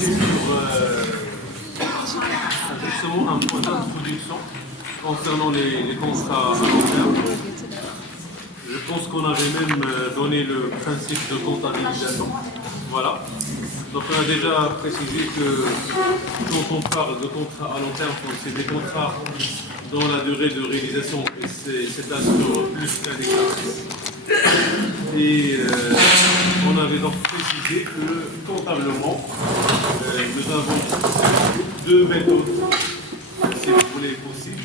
préciser sur justement un point d'introduction concernant les contrats à long terme. Je pense qu'on avait même donné le principe de comptabilisation. Voilà. Donc on a déjà précisé que quand on parle de contrats à long terme, c'est des contrats dont la durée de réalisation s'étale sur plus qu'un exercice. Et on avait donc précisé que comptablement, nous avons deux méthodes, si vous voulez, possibles.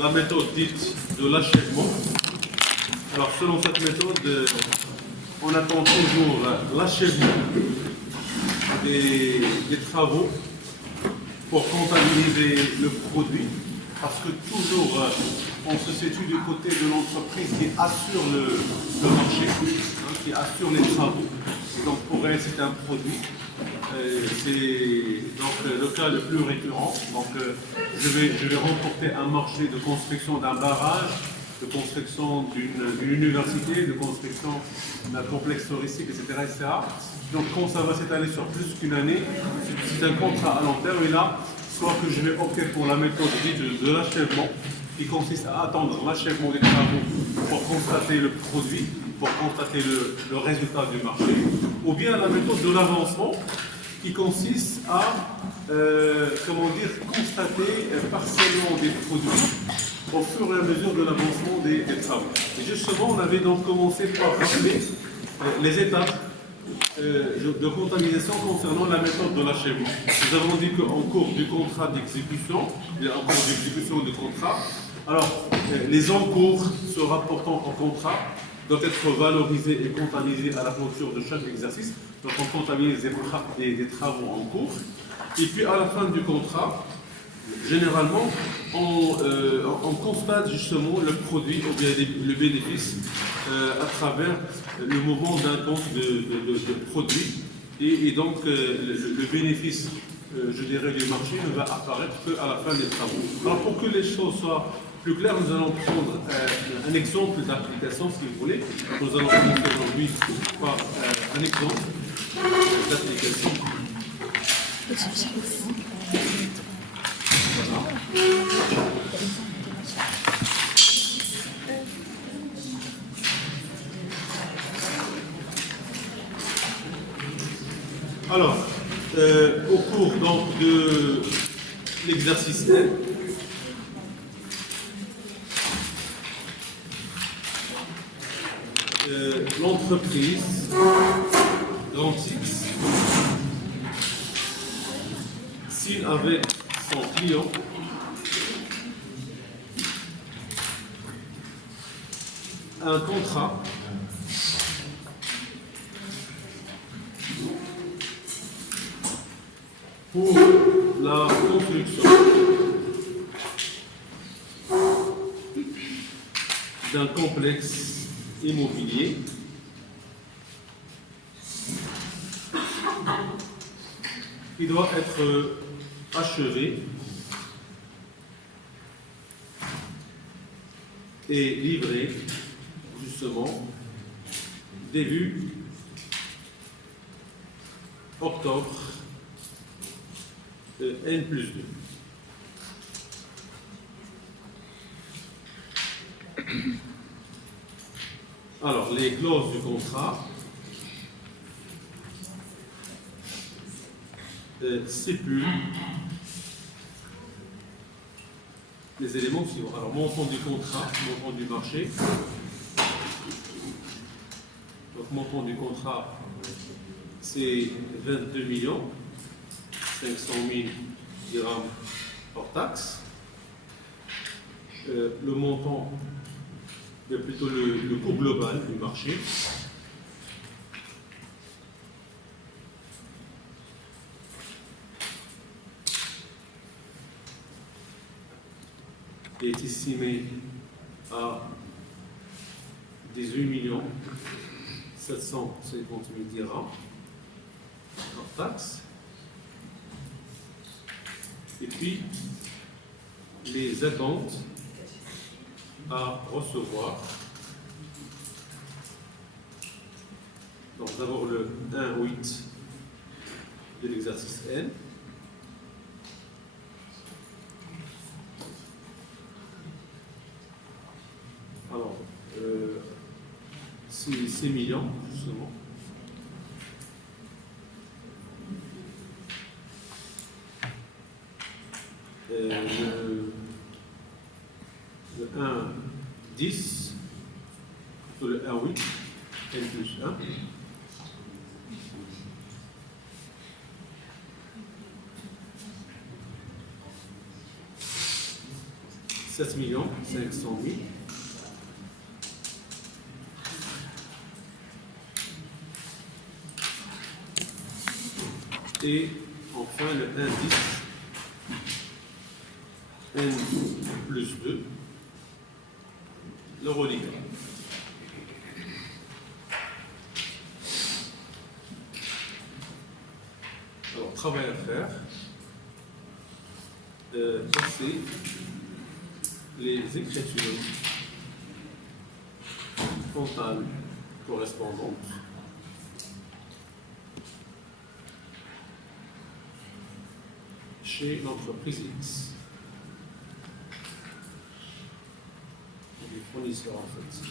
La méthode dite de l'achèvement. Alors selon cette méthode, on attend toujours l'achèvement des travaux pour comptabiliser le produit, parce que toujours on se situe du côté de l'entreprise qui assure le marché, qui assure les travaux. Et donc pour elle c'est un produit. C'est donc le cas le plus récurrent. Donc je vais remporter un marché de construction d'un barrage, de construction d'une université, de construction d'un complexe touristique, etc., etc. Donc quand ça va s'étaler sur plus qu'une année, c'est un contrat à long terme. Et là, soit que je vais opter pour la méthode dite de l'achèvement, qui consiste à attendre l'achèvement des travaux pour constater le produit, pour constater le résultat du marché, ou bien la méthode de l'avancement, qui consiste à constater partiellement des produits au fur et à mesure de l'avancement des travaux. Et justement, on avait donc commencé par rappeler les étapes de comptabilisation concernant la méthode de l'achèvement. Nous avons dit qu'en cours du contrat d'exécution, en cours d'exécution du contrat, alors les encours se rapportant au contrat doivent être valorisés et comptabilisés à la clôture de chaque exercice. Donc on comptabilise des travaux en cours. Et puis à la fin du contrat, généralement, on constate justement le produit ou bien le bénéfice à travers le mouvement d'un compte de produit. Et donc, le bénéfice, je dirais, du marché ne va apparaître qu'à la fin des travaux. Alors, pour que les choses soient plus claires, nous allons prendre un exemple d'application, si vous voulez. Nous allons commencer aujourd'hui par un exemple d'application. Alors, au cours donc de l'exercice 1, l'entreprise Grand X signe avec son client un contrat pour la construction d'un complexe immobilier qui doit être achevé et livré justement début octobre N+2. Alors, les clauses du contrat stipulent les éléments suivants. Alors, montant du contrat, montant du marché. Donc, montant du contrat, c'est 22 500 000 dirhams hors taxe. Le montant, plutôt le coût global du marché. Est estimé à 18 750 000 dirhams hors taxe. Et puis, les attentes à recevoir. Donc d'abord le 1,8 de l'exercice N. Alors, c'est millions, justement. Le 1, 10, sur le 1, 8, N plus 1. « 7 500 000. Et enfin le 1, 10, N plus 2, le reliquat. Alors, travail à faire, passer les écritures comptables correspondantes chez l'entreprise X. Les fournisseurs, en fait.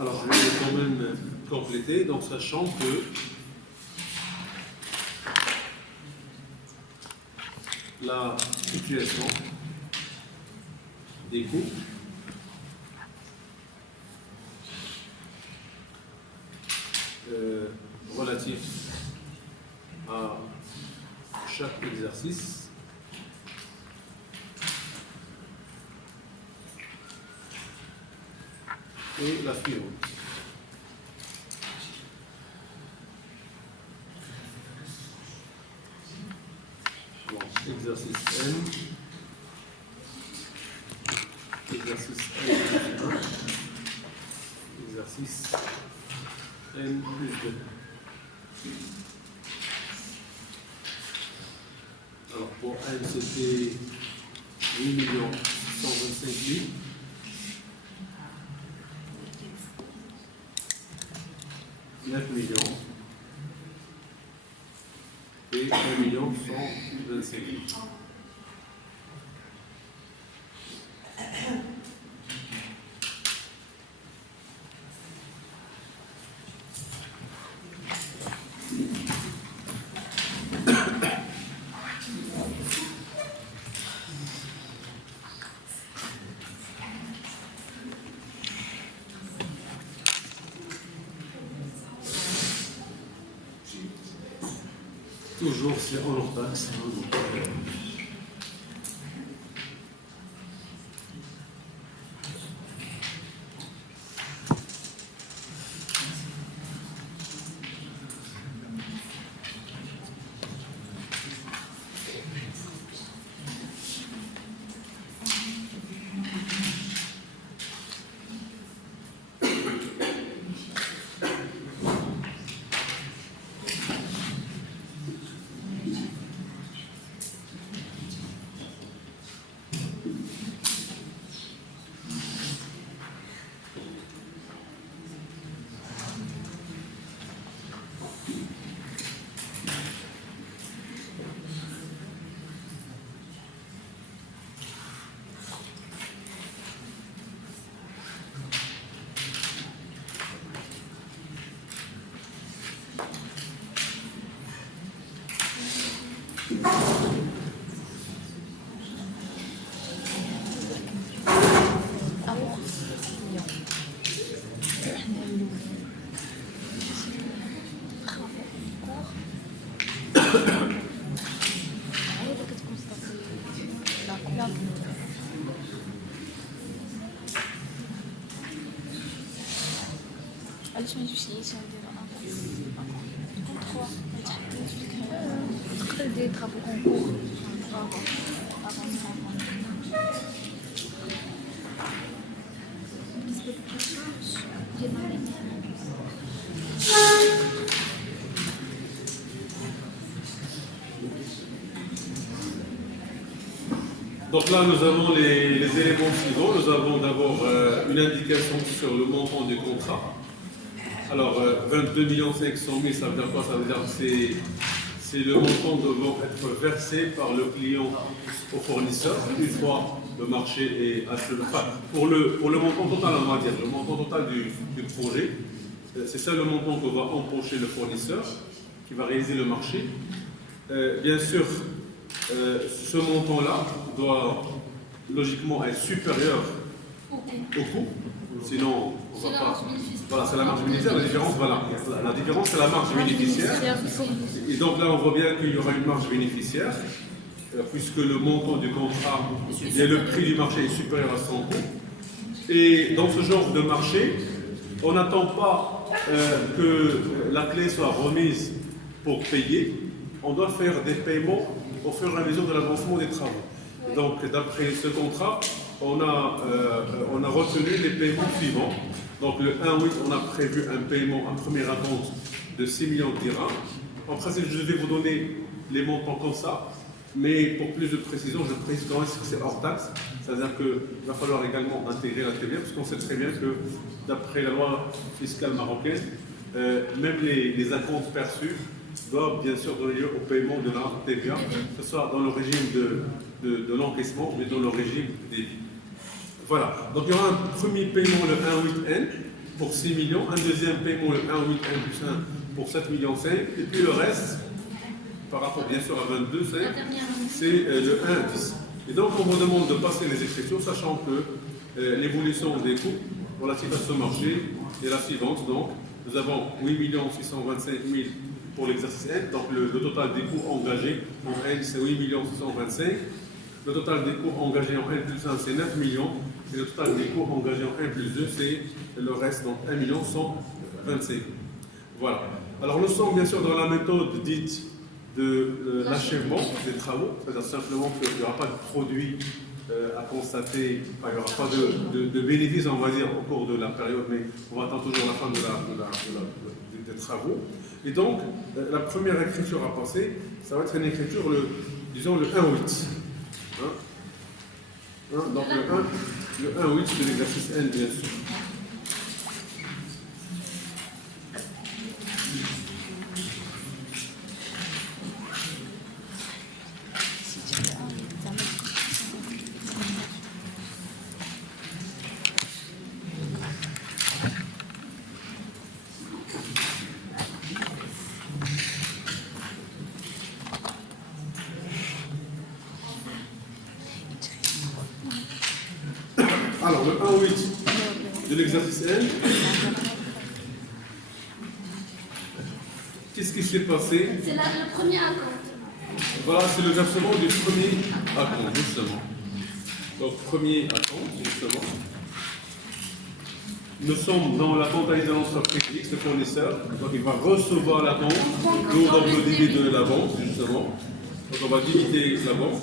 Alors, je vais quand même compléter, donc sachant que la situation des coûts relatifs à chaque exercice et la suivante. Bon, exercice N, exercice N plus 1, exercice N plus 2. Alors pour N, c'était 8 625 000. 9 millions et 1 125 000. Toujours c'est hors taxe. des travaux en cours. Donc là, nous avons les éléments suivants. Nous avons d'abord une indication sur le montant du contrat. Alors, 22 500 000, ça veut dire quoi? Ça veut dire que c'est le montant devant être versé par le client au fournisseur une fois le marché est achevé. Enfin, pour le montant total, on va dire, le montant total du projet, c'est ça le montant que va empocher le fournisseur qui va réaliser le marché. Bien sûr, ce montant-là doit logiquement être supérieur au coût, sinon on va pas. Voilà, c'est la marge bénéficiaire. La différence, voilà, la différence c'est la marge bénéficiaire. Et donc là, on voit bien qu'il y aura une marge bénéficiaire, puisque le montant du contrat et le prix du marché est supérieur à son coût. Et dans ce genre de marché, on n'attend pas que la clé soit remise pour payer. On doit faire des paiements au fur et à mesure de l'avancement des travaux. Et donc, d'après ce contrat, on a retenu les paiements suivants. Donc, le 1-8, on a prévu un paiement, un premier acompte de 6 millions de dirhams. En principe, je vais vous donner les montants comme ça, mais pour plus de précision, je précise quand même que c'est hors taxe. C'est-à-dire qu'il va falloir également intégrer la TVA, parce qu'on sait très bien que, d'après la loi fiscale marocaine, même les acomptes perçus doivent bien sûr donner lieu au paiement de la TVA, que ce soit dans le régime de l'encaissement, mais dans le régime des dits. Voilà, donc il y aura un premier paiement le 1-8N pour 6 millions, un deuxième paiement le 1-8N plus 1 pour 7 millions 5, et puis le reste, par rapport bien sûr à 22, c'est le 1-10. Et donc on vous demande de passer les écritures, sachant que l'évolution des coûts relatifs à ce marché est la suivante. Donc nous avons 8 625 000 pour l'exercice N, donc le total des coûts engagés en N c'est 8 625 000. Le total des coûts engagés en N plus 1 c'est 9 millions. Et le total des coûts engagés en 1 plus 2 c'est le reste, donc 1 125 000. Voilà. Alors nous sommes bien sûr dans la méthode dite de l'achèvement des travaux, c'est-à-dire simplement qu'il n'y aura pas de produit à constater, enfin, il n'y aura pas de bénéfices, on va dire, au cours de la période, mais on va attendre toujours la fin des travaux. Et donc, la première écriture à passer, ça va être une écriture, disons le 1-8. Donc le 1-8 de l'exercice N, bien sûr. Alors, le 1-8 de l'exercice N, qu'est-ce qui s'est passé? C'est le premier acompte. Voilà, c'est le versement du premier acompte, justement. Donc, premier acompte, justement. Nous sommes dans la comptabilité de l'entreprise X, le fournisseur. Donc, il va recevoir la banque. Nous, dans le débit de la banque, justement. Donc, on va débiter la banque.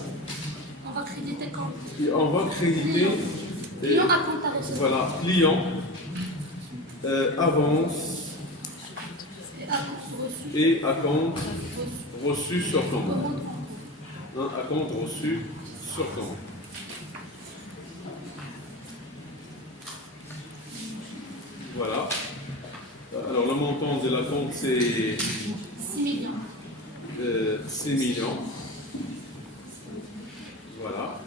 On va créditer quand? Et on va créditer. Client à compte à recevoir. Voilà, client, avance et acompte reçu sur commande. Acompte reçu sur commande. Voilà. Alors le montant de l'acompte c'est 6 millions. 6 millions. Voilà.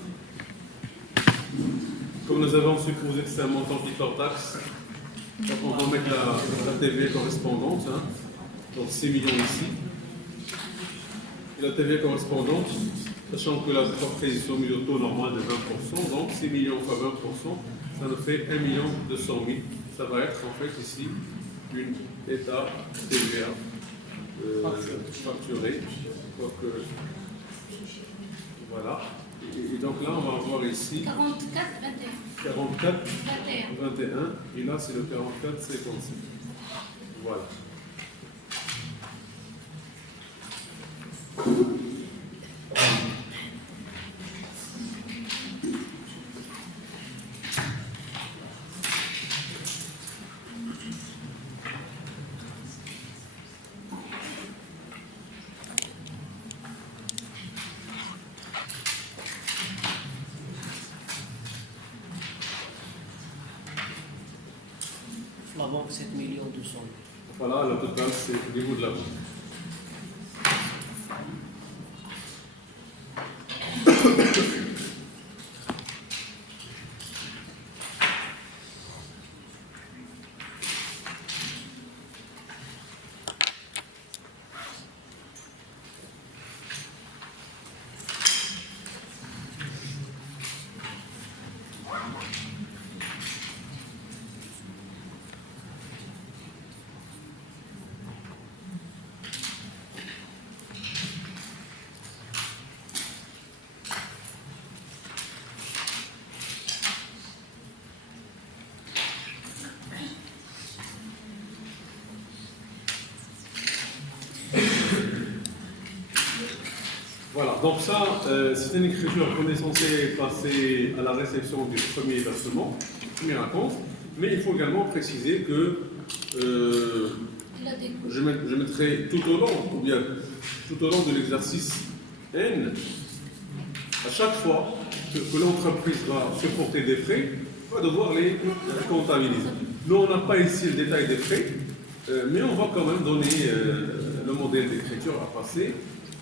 Comme nous avons supposé que c'est un montant qui est hors taxe, donc on va mettre la TVA correspondante, hein. Donc 6 millions ici. Et la TVA correspondante, sachant que l'entreprise est soumise au taux normal de 20%, donc 6 millions fois 20%, ça nous fait 1 200 000. Ça va être en fait ici une état TVA facturée. Donc, voilà. Et donc Donc là, on va avoir ici 44, 21. 44, 21. 21, et là, c'est le 44, 57. Voilà. La banque 7 200 000. Voilà, le total, c'est au niveau de la vente. Voilà, donc ça, c'est une écriture qu'on est censé passer à la réception du premier versement, du premier acompte, mais il faut également préciser que Il a des coûts. je mettrai tout au long, ou bien tout au long de l'exercice N, à chaque fois que l'entreprise va supporter des frais, va devoir les comptabiliser. Nous, on n'a pas ici le détail des frais, mais on va quand même donner le modèle d'écriture à passer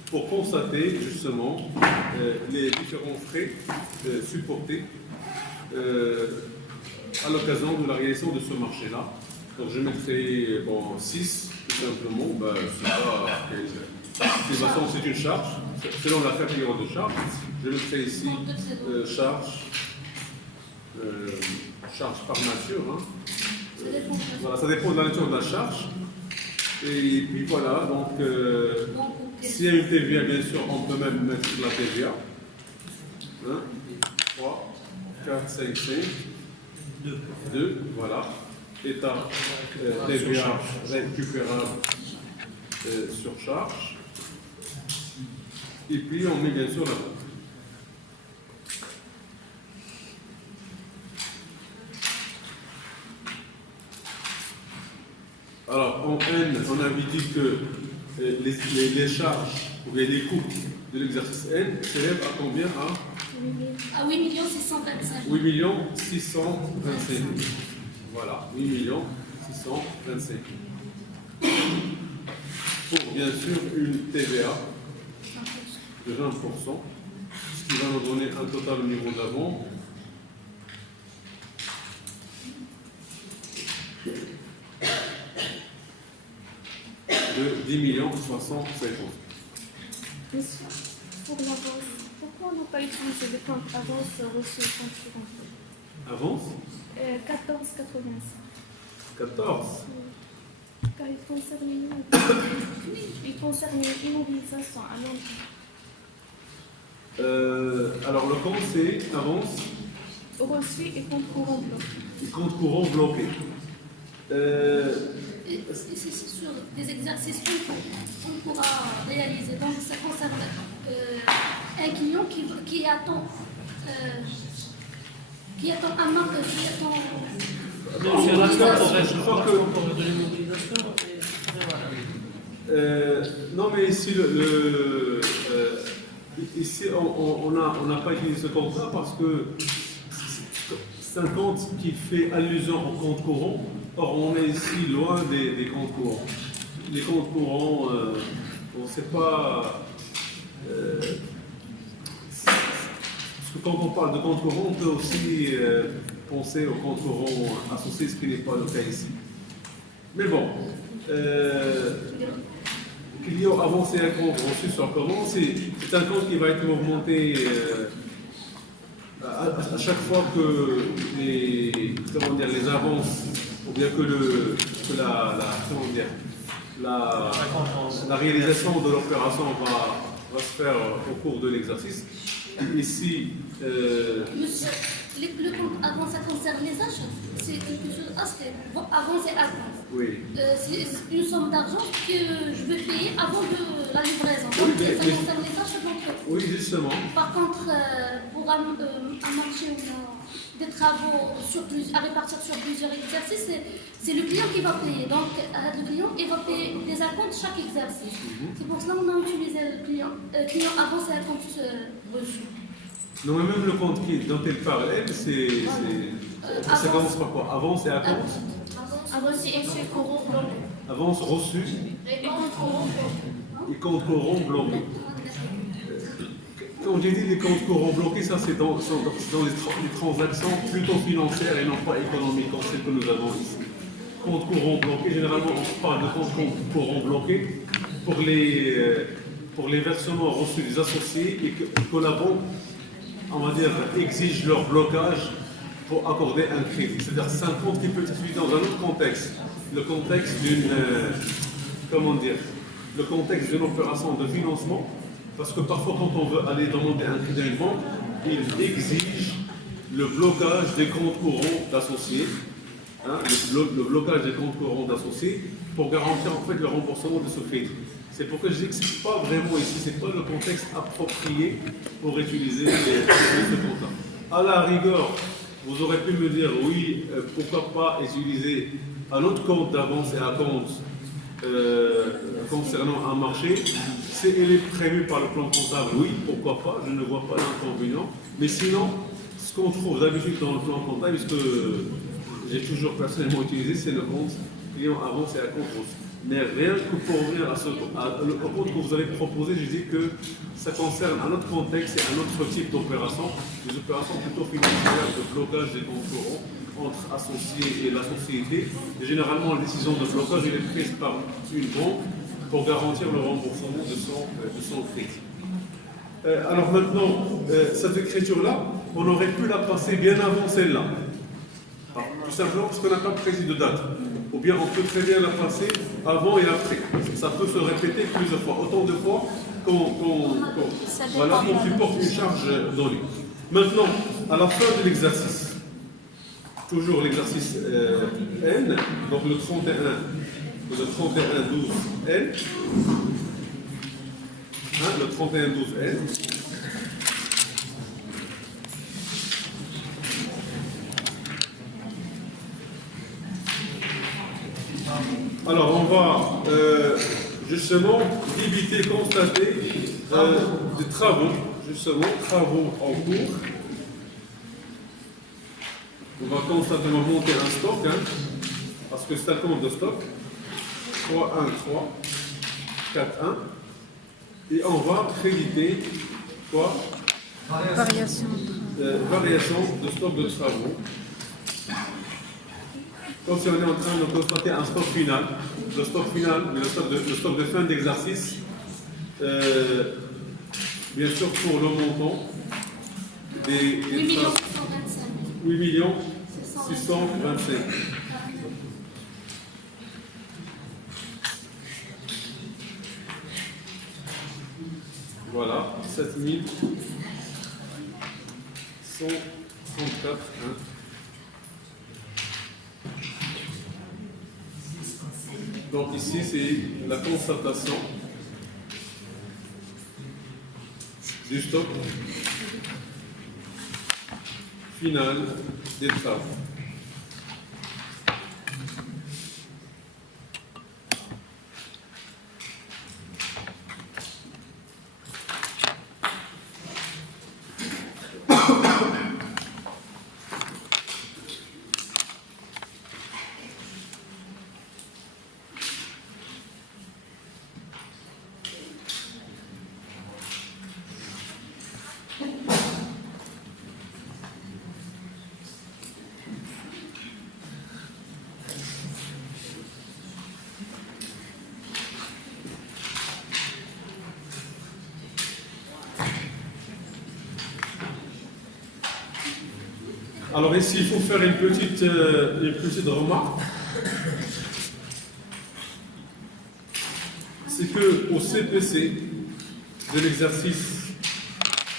pour constater justement les différents frais supportés à l'occasion de la réalisation de ce marché-là. Donc je mettrai 6, tout simplement, c'est pas, de toute façon c'est une charge, selon la catégorie de charge. Je mettrai ici charge par nature. Hein. Ça dépend. Voilà, ça dépend de la nature de la charge. Et puis voilà, donc s'il y a une TVA, bien sûr, on peut même mettre la TVA. 1, 3, 4, 5, 5, 2, voilà. État TVA récupérable sur charge. Et puis on met bien sûr la vente. Alors, en N, on avait dit que les charges ou bien les coûts de l'exercice N s'élèvent à combien? À 8 625 000. 8 625 000. Voilà, 8 625 000. Pour bien sûr une TVA de 20%, ce qui va nous donner un total au niveau d'avant de 10 350 000. Monsieur, pour l'avance, pourquoi on n'a pas utilisé le compte avance reçu au compte courant? Avance 14,85. 14. Car il concerne une immobilisation à long terme. Alors le compte c'est avance Reçu et compte courant bloqué. et compte courant bloqué. Et c'est sur des exercices qu'on pourra réaliser. Donc ça concerne un client qui attend un manque, qui attend. Sur l'accord Je crois que- de l'immobilisation, non mais ici ici on n'a pas utilisé ce compte-là parce que c'est un compte qui fait allusion au compte courant. Or on est ici loin des comptes courants. Les comptes courants, on ne sait pas. Parce que quand on parle de compte courant, on peut aussi penser au compte courant associé, ce qui n'est pas le cas ici. Mais bon, client avancé un compte reçu sur commande, c'est un compte qui va être augmenté à chaque fois que les avances, ou bien que la réalisation de l'opération va se faire au cours de l'exercice. ici, Monsieur, le compte avant, ça concerne les achats. C'est quelque chose avant, c'est à compte. oui. C'est une somme d'argent que je veux payer avant de la livraison. Oui, Donc, mais- ça concerne les achats d'entreprise. Oui, justement. Par contre, pour un marché ou des travaux à répartir sur plusieurs exercices, c'est le client qui va payer. Donc, le client, il va payer des acomptes chaque exercice. C'est pour cela qu'on a utilisé le client. Avant, c'est acompte reçu. Non, mais même le compte dont elle parle, elle, ça commence par quoi? Avance et à compte? Avant, c'est un chèque courant bloqué. Avance reçue Et compte courant bloqué. et compte courant bloqué. Quand j'ai dit les comptes courants bloqués, ça c'est dans les transactions plutôt financières et non pas économiques, comme celles que nous avons ici. Compte courant bloqué, généralement on parle de compte courant bloqué pour les versements reçus des associés et que la banque, on va dire, exige leur blocage pour accorder un crédit. C'est-à-dire c'est un compte qui peut être utilisé dans un autre contexte, le contexte le contexte d'une opération de financement. Parce que parfois, quand on veut aller demander un crédit à une banque, il exige le blocage des comptes courants d'associés, le blocage des comptes courants d'associés, pour garantir en fait le remboursement de ce crédit. C'est pourquoi je dis que ce n'est pas vraiment ici, ce n'est pas le contexte approprié pour utiliser ce compte-là. À la rigueur, vous aurez pu me dire, oui, pourquoi pas utiliser un autre compte d'avance et à compte concernant un marché. Si elle est prévue par le plan comptable, oui, pourquoi pas, je ne vois pas l'inconvénient. Mais sinon, ce qu'on trouve d'habitude dans le plan comptable, ce que j'ai toujours personnellement utilisé, c'est le compte client avance et à compte reçu. Mais rien que pour revenir au compte que vous avez proposé, je dis que ça concerne un autre contexte et un autre type d'opération, des opérations plutôt financières de blocage des comptes courants entre associés et la société. Et généralement, la décision de blocage elle est prise par une banque pour garantir le remboursement de son crédit. Alors maintenant, cette écriture-là, on aurait pu la passer bien avant celle-là. Tout simplement parce qu'on n'a pas précis de date. Ou bien on peut très bien la passer avant et après. Ça peut se répéter plusieurs fois, autant de fois qu'on supporte une charge donnée. Maintenant, à la fin de l'exercice, toujours l'exercice N, donc le 31-12N, le 31-12N, alors on va justement débiter, constater des travaux, travaux en cours. On va constater, on va monter un stock, parce que c'est un compte de stock. 3, 1, 3, 4, 1. Et on va créditer quoi? Variation. Variation de stock de travaux. Comme si on est en train de constater un stock final. Le stock final, mais le stock de fin d'exercice, bien sûr pour le montant des 8 millions 625. Voilà, 7134. Donc ici, c'est la constatation du stock final des travaux. Alors ici, il faut faire une petite remarque. C'est qu'au CPC de l'exercice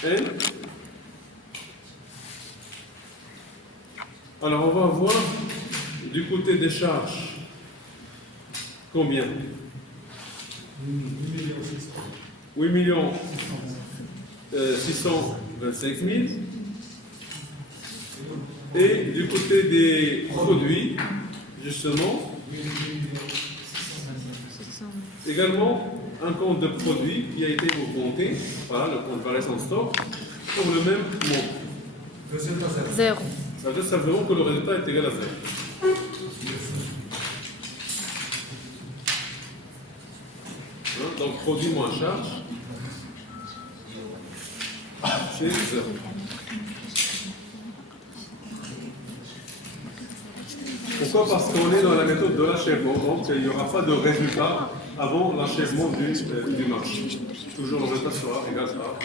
N, Alors, on va voir du côté des charges. Combien? 8 millions 625 000. Et du côté des produits, justement, également un compte de produits qui a été augmenté, voilà, le compte variation stock, pour le même montant. 0. Ça veut dire simplement que le résultat est égal à 0. Donc, produit moins charge, c'est 0. Pourquoi? Parce qu'on est dans la méthode de l'achèvement, donc il n'y aura pas de résultat avant l'achèvement du marché. Toujours le résultat sera égal à.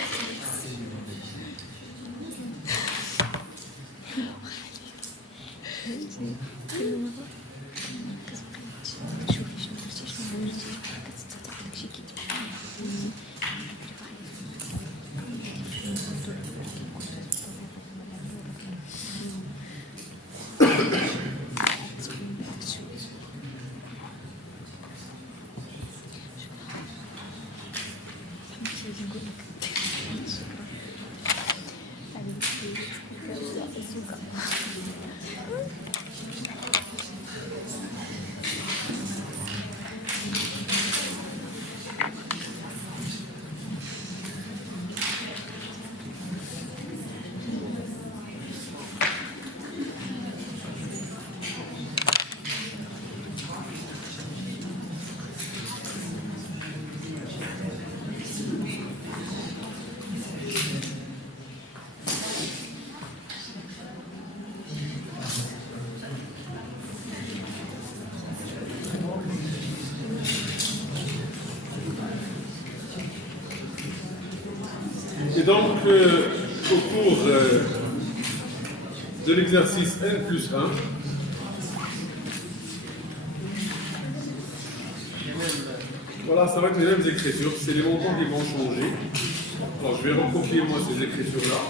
Et donc, au cours de l'exercice N plus 1, voilà, ça va être les mêmes écritures, c'est les montants qui vont changer. Alors, je vais recopier moi ces écritures-là.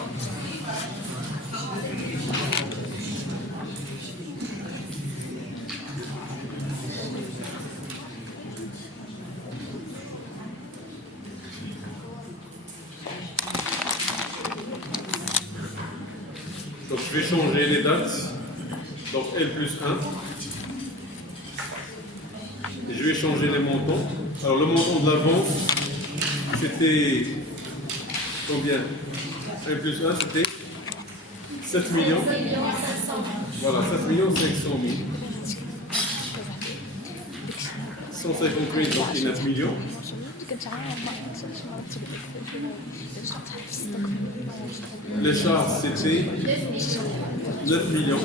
Donc je vais changer les dates, donc L plus 1, et je vais changer les montants. Alors le montant de la vente, c'était combien? L plus 1, c'était 7 millions. Voilà, 7 millions 500 000. 150 000, donc il y a 9 millions. Les charges, c'était 9 millions.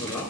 Voilà.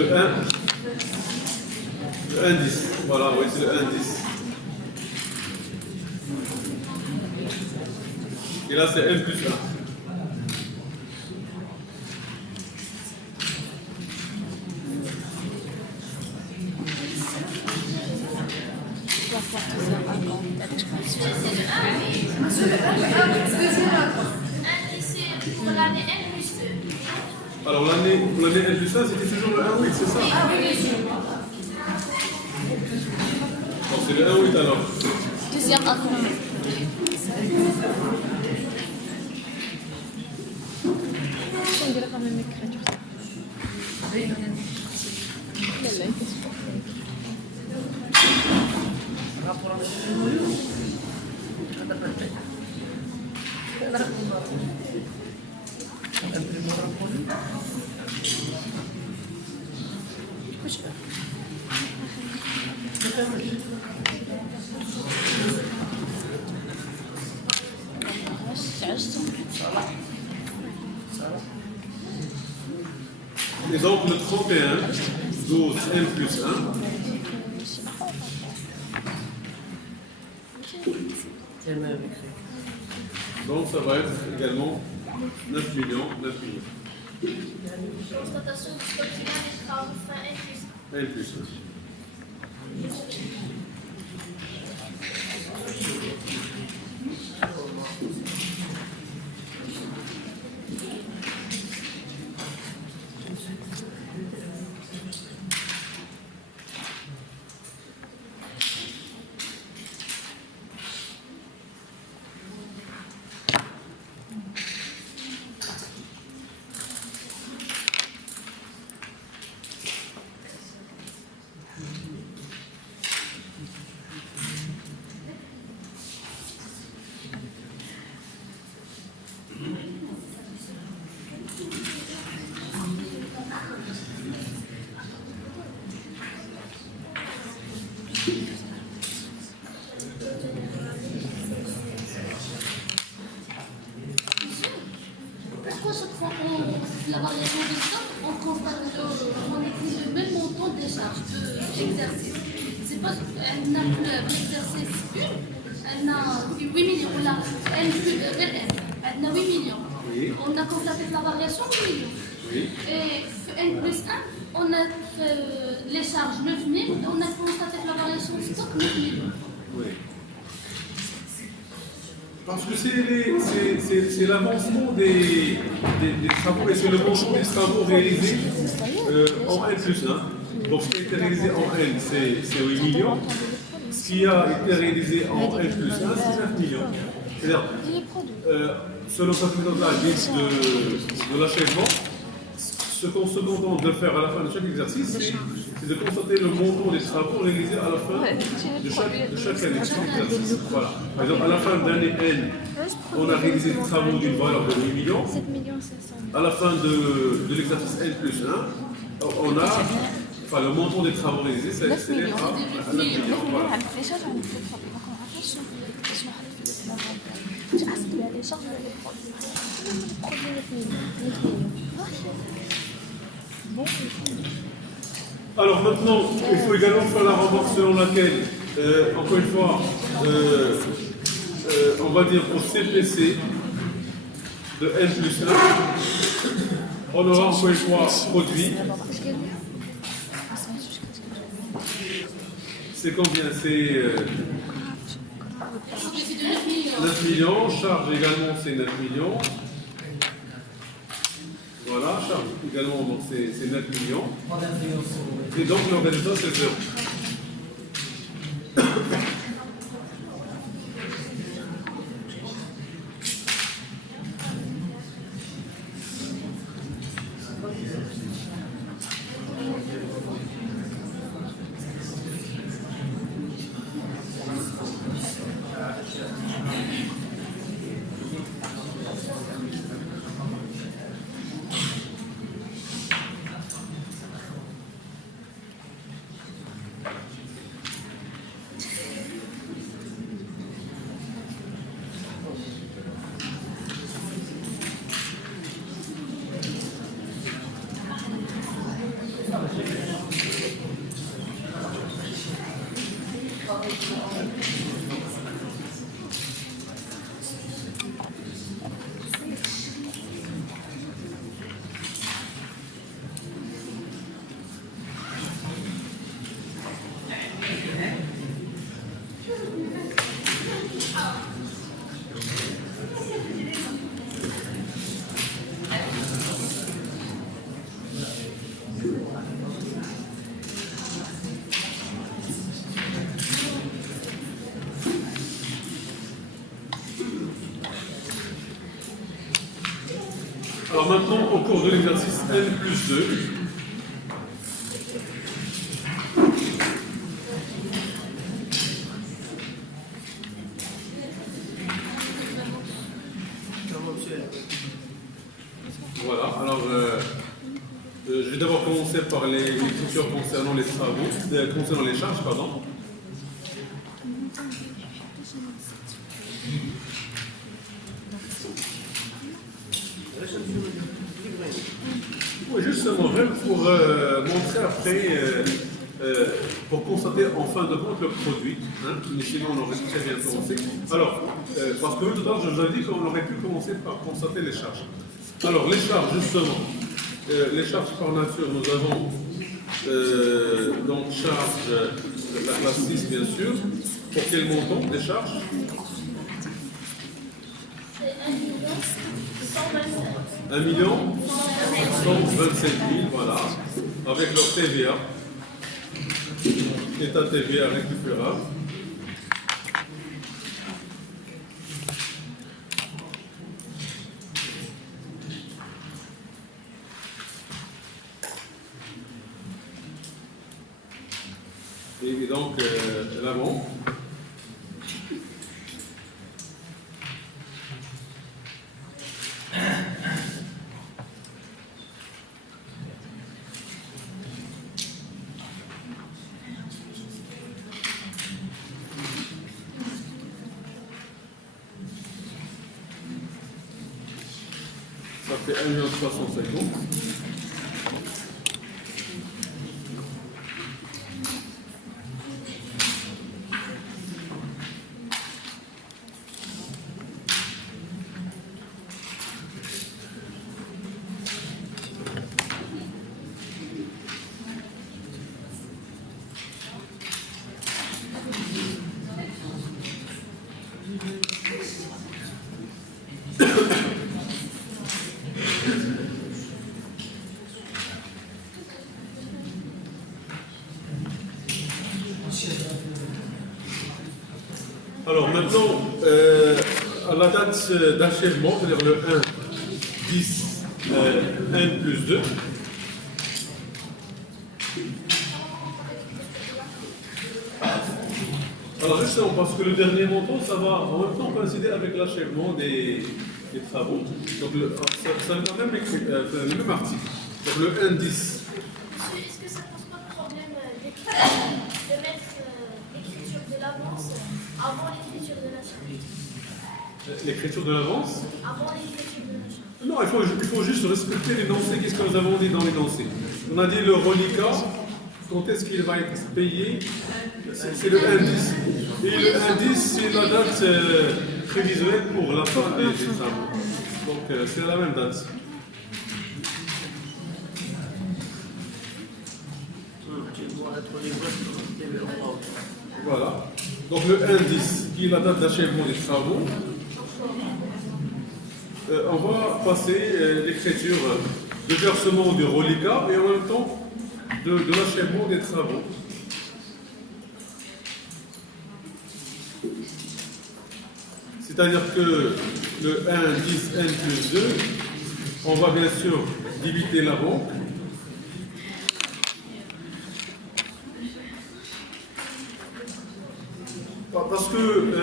Le 1. Le indice. Voilà, oui, c'est le indice. Et là, c'est N plus 1. C'est pour l'année N plus 2. Alors, l'année N plus 1, c'était toujours le 1,8, c'est ça? Donc, c'est le 1,8 alors. Deuxième argument. On dirait quand même écriture. Et donc, le 31, 12, N plus 1. C'est le même écrit. Donc, ça va être également 9 millions, 9 millions. Constatation du stock final des travaux fin N plus 1. N plus 1. Pourquoi chaque fois qu'on la variation de stock, on constate on écrit le même montant des charges de l'exercice. C'est pas elle n'a plus l'exercice 1, elle a 8 millions, là, elle a 8 millions. Oui. On a constaté la variation 8 millions. Oui. Et N plus 1, on a les charges 9 000, on a constaté la variation de stock 9 millions. Oui. Parce que c'est l'avancement des travaux et c'est le montant des travaux réalisés en N plus 1. Donc ce qui a été réalisé en N, c'est 8 millions. Ce qui a été réalisé en N plus 1, c'est 9 millions. C'est-à-dire, selon cette méthode-là dite de l'achèvement, ce qu'on se contente de faire à la fin de chaque exercice, c'est de constater le montant des travaux réalisés à la fin de chaque année. Voilà. Par exemple, à la fin d'année N, on a réalisé des travaux d'une valeur de 8 millions. 7 millions 500 000. À la fin de l'exercice N plus 1, on a, enfin, le montant des travaux réalisés, c'est à 9 millions. Voilà. Alors maintenant, il faut également faire la remarque selon laquelle, encore une fois, on va dire au CPC de N plus 1, on aura encore une fois produit. C'est combien? C'est 9 millions. Charge également, c'est 9 millions. Voilà, charge également, donc c'est 9 millions. Et donc le résultat, c'est 0. Alors maintenant, au cours de l'exercice N+2, voilà, alors je vais d'abord commencer par l'écriture concernant les travaux, concernant les charges, pardon. Oui, justement, même pour montrer après, pour constater en fin de compte le produit, hein, mais sinon on aurait très bien commencé. Alors, parce que tout à l'heure je vous ai dit qu'on aurait pu commencer par constater les charges. Alors, les charges, justement, les charges par nature, nous avons donc charge, la classe 6 bien sûr. Pour quel montant des charges? C'est 1 1 127 000, voilà, avec leur TVA, état TVA récupérable. Et donc, l'avant. Ça fait 1 350 000. Alors maintenant, à la date d'achèvement, c'est-à-dire le 1, 10, N+2, alors justement, parce que le dernier montant, ça va en même temps coïncider avec l'achèvement des travaux. Donc ça va quand même écrit, le même article. Donc le 1, 10. Est-ce que ça pose pas de problème de mettre l'écriture de l'avance avant l'écriture de l'achat? L'écriture de l'avance? Avant l'écriture de l'achat. Non, il faut juste respecter l'énoncé. Qu'est-ce que nous avons dit dans l'énoncé? On a dit le reliquat, quand est-ce qu'il va être payé? C'est le indice. Et le indice, c'est la date prévisionnelle pour la fin des travaux. Donc c'est la même date. Voilà. Donc le indice, qui est la date d'achèvement des travaux, on va passer l'écriture de versement du reliquat et en même temps de l'achèvement des travaux. C'est-à-dire que le 1, 10, N+2, on va bien sûr débiter la banque. Parce que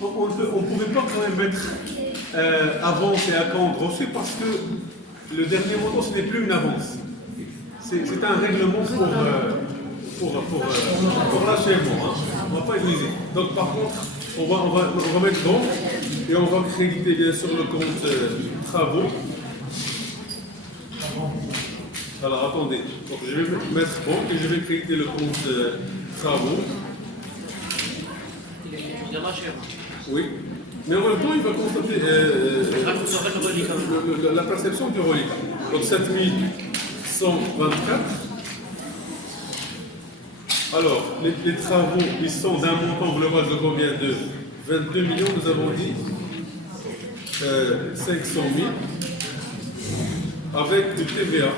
on ne pouvait pas quand même mettre avance et account grossier parce que le dernier montant ce n'est plus une avance. C'est un règlement pour l'achèvement. Hein. On ne va pas utiliser. Donc par contre, on va mettre banque et on va créditer bien sûr le compte travaux. Alors attendez, donc je vais mettre banque et je vais créditer le compte travaux. Oui. Mais en même temps, il va constater la perception du reliquat. Donc 7124. Alors, les travaux, ils sont d'un montant global de combien? De 22 millions, nous avons dit 500 000 avec du TVA.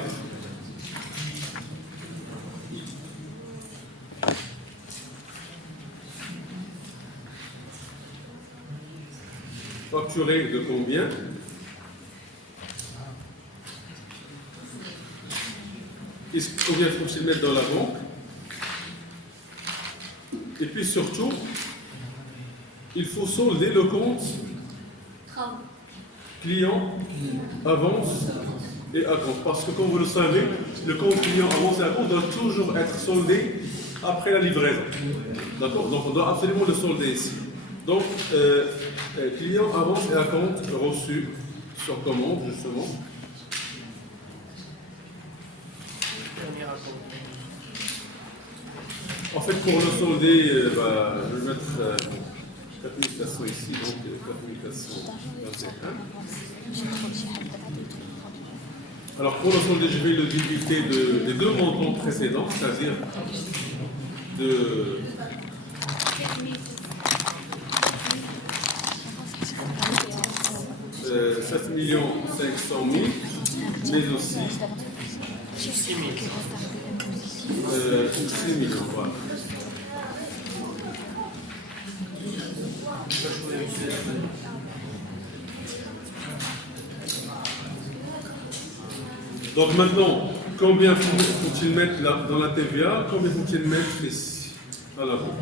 facturé de combien? Combien faut-il mettre dans la banque? Et puis surtout, il faut solder le compte Travaux. client, avance et acompte. Parce que comme vous le savez, le compte client, avance et acompte doit toujours être soldé après la livraison. D'accord? Donc on doit absolument le solder ici. Donc, client, avance et acompte reçu sur commande, justement. Dernier raconte. En fait, pour le solder, je vais mettre 4400 ici, donc 4421. Alors, pour le solder, je vais le débuter des deux montants précédents, c'est-à-dire de 7 500 000, mais aussi 6 000. 6 millions, voilà. Donc maintenant, combien faut-il mettre là, dans la TVA? Combien faut-il mettre ici, à la banque?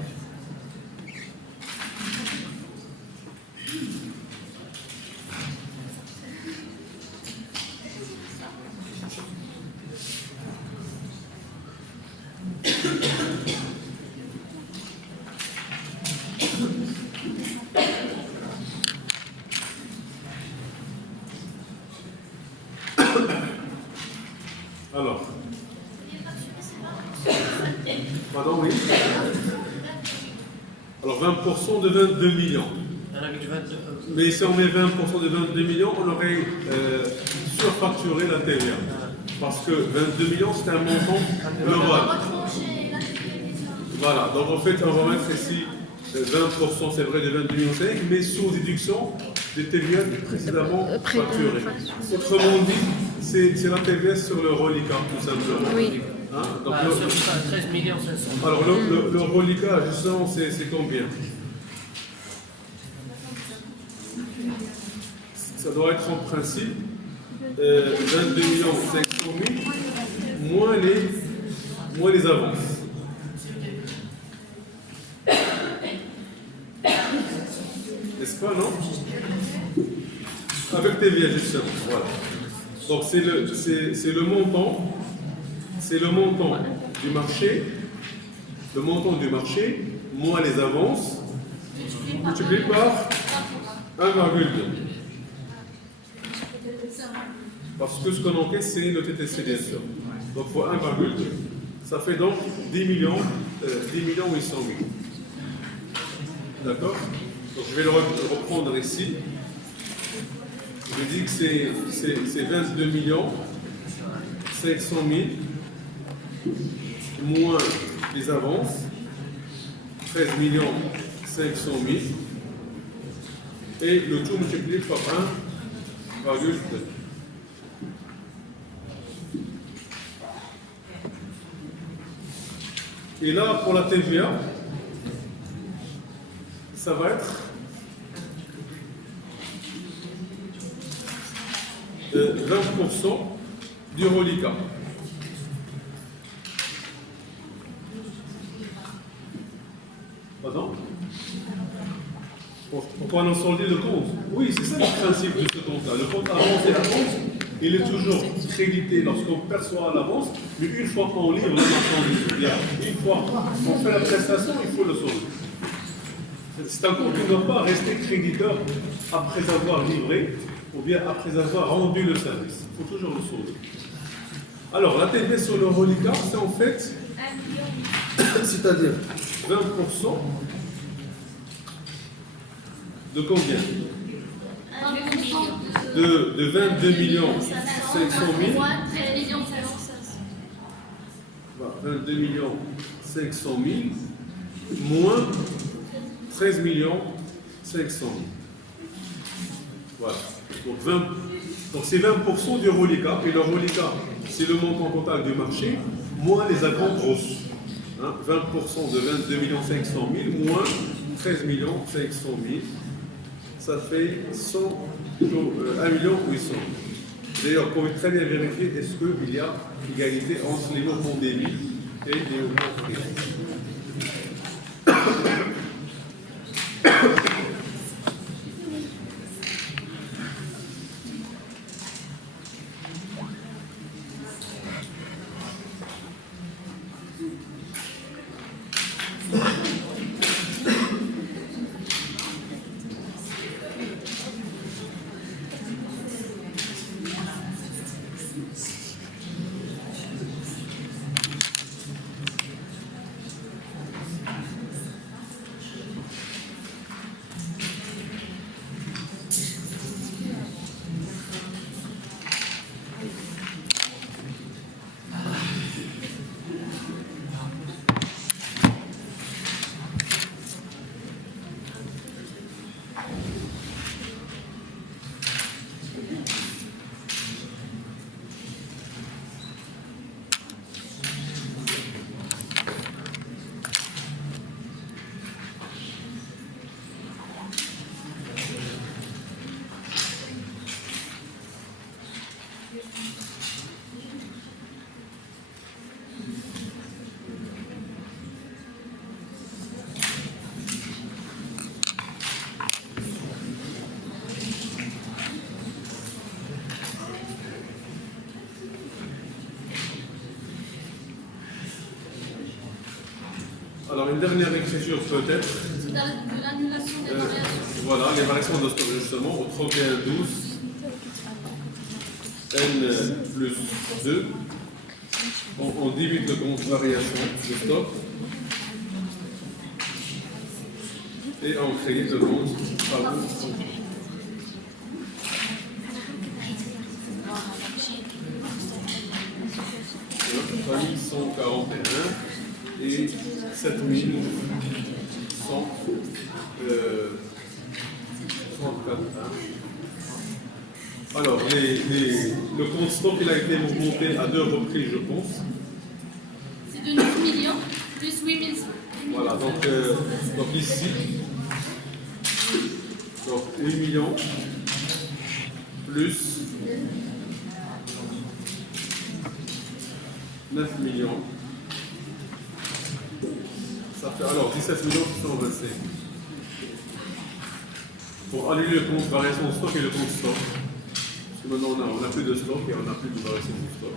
Alors, pardon, oui. Alors 20% de 22 millions. On a mis du 22. Mais si on met 20% de 22 millions, on aurait surfacturé la TVA. Parce que 22 millions, c'est un montant global. Voilà, donc en fait, on va mettre ici 20%, c'est vrai, de 22 millions, mais sous déduction des TVA précédemment facturées. Autrement dit, c'est la TVA sur le reliquat, tout simplement. Oui. Hein? Donc, Sur 13 millions 500. alors, le reliquat, justement, c'est combien? Ça doit être en principe 22 500 000 moins les avances. N'est-ce pas, non? Avec TVA, justement. Voilà. Donc c'est le montant du marché, moins les avances, multiplié par 1,2. Parce que ce qu'on encaisse, c'est le TTC, bien sûr. Donc fois 1,2. Ça fait donc 10 millions 800 000. D'accord? Donc je vais le reprendre ici. Je dis que c'est 22 500 000 moins les avances, 13 500 000, et le tout multiplié par 1,2. Et là, pour la TVA, ça va être 20% du reliquat. Pardon? Pourquoi on a soldé le compte? Oui, c'est ça le principe de ce compte-là. Le compte avance et avance, il est toujours crédité lorsqu'on perçoit à l'avance, mais une fois qu'on livre la marchandise, une fois qu'on fait la prestation, il faut le solder. C'est un compte qui ne doit pas rester créditeur après avoir livré ou bien après avoir rendu le service. Il faut toujours le solder. Alors, la TVA sur le reliquat, c'est en fait, c'est-à-dire 20% de combien? De 22 500 000. 22 500 000 moins 13 500 000. Voilà. Donc c'est 20% du reliquat, et le reliquat, c'est le montant total du marché, moins les acomptes reçus. Hein, 20% de 22 500 000 moins 13 500 000, ça fait 100, plutôt 1 800 000. D'ailleurs, vous pouvez très bien vérifier est-ce qu'il y a égalité entre les mots pandémie et les mots crise. Alors, une dernière écriture peut-être. C'est de l'annulation des variations. Voilà, les variations de stock justement au 31-12, N plus 2. On débute le compte variation de stock. Et on crée le compte travaux. 141 et 7134. Alors, le compte stock il a été monté à 2 reprises, je pense. C'est de 9 millions plus 8 000. Voilà, donc ici, donc 8 millions plus 9 millions. Ça fait alors 17 millions 625. Pour annuler le compte variation de stock et le compte stock. Parce que maintenant on n'a plus de stock et on n'a plus de variation de stock.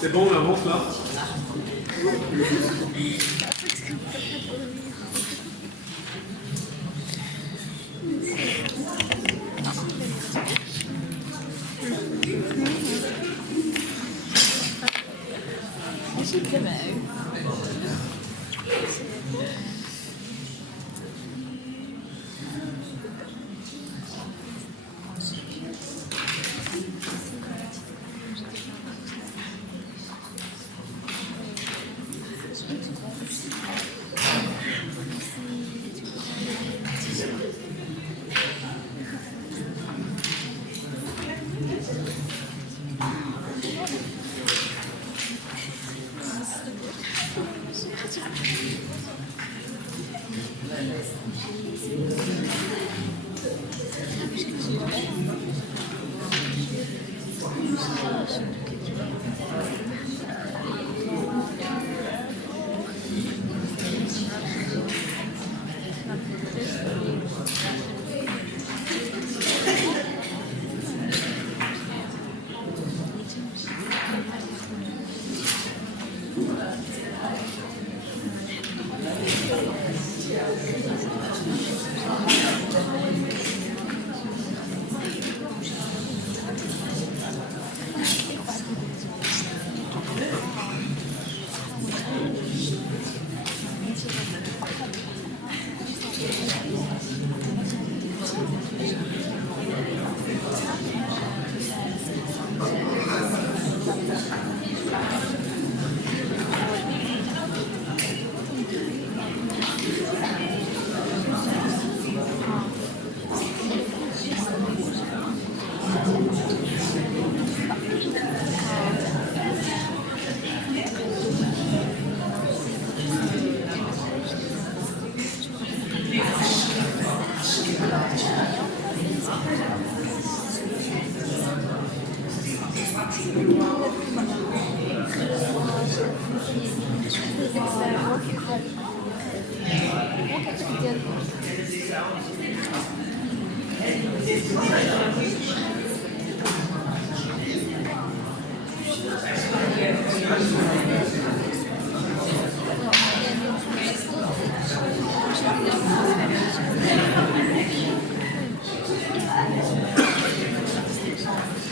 C'est bon, on avance là.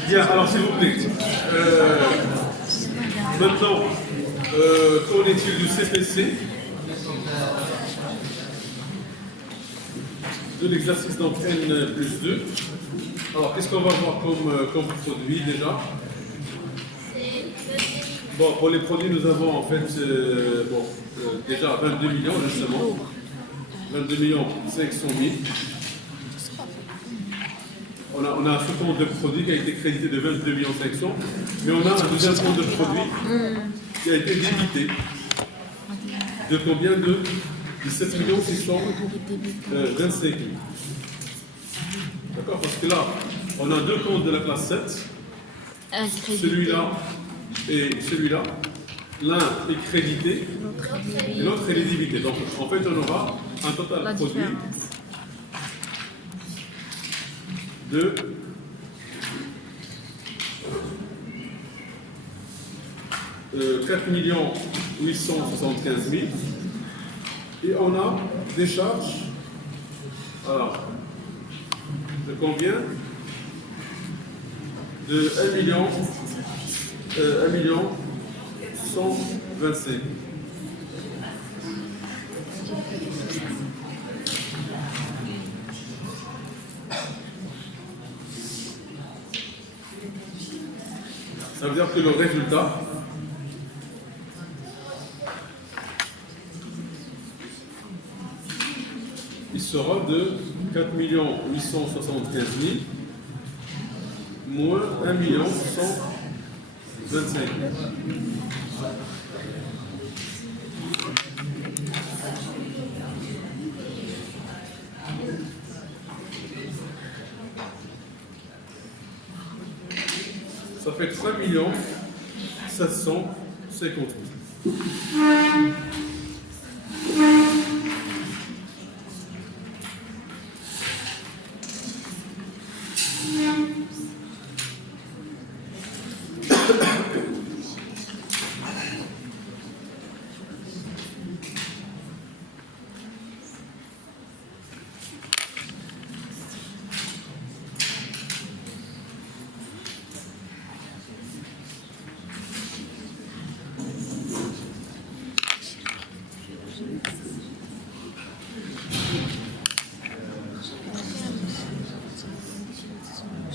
Bien, alors s'il vous plaît, maintenant, qu'en est-il du CPC, de l'exercice donc N plus 2. Alors, qu'est-ce qu'on va voir comme produit déjà? Bon, pour les produits, nous avons en fait déjà 22 millions justement. 22 millions 500 000. On a un sous-compte de produits qui a été crédité de 22 millions 500, mais on a un deuxième compte de produits qui a été débité de combien? De 17 millions 625 000. D'accord? Parce que là, on a deux comptes de la classe 7, celui-là et celui-là. L'un est crédité et l'autre est débité. Donc en fait, on aura un total produit de 4 875 000 et on a des charges alors de combien? De 1 million 125 000. Ça veut dire que le résultat il sera de 4 875 000 moins 1 125 000. Ça fait 3 750 000.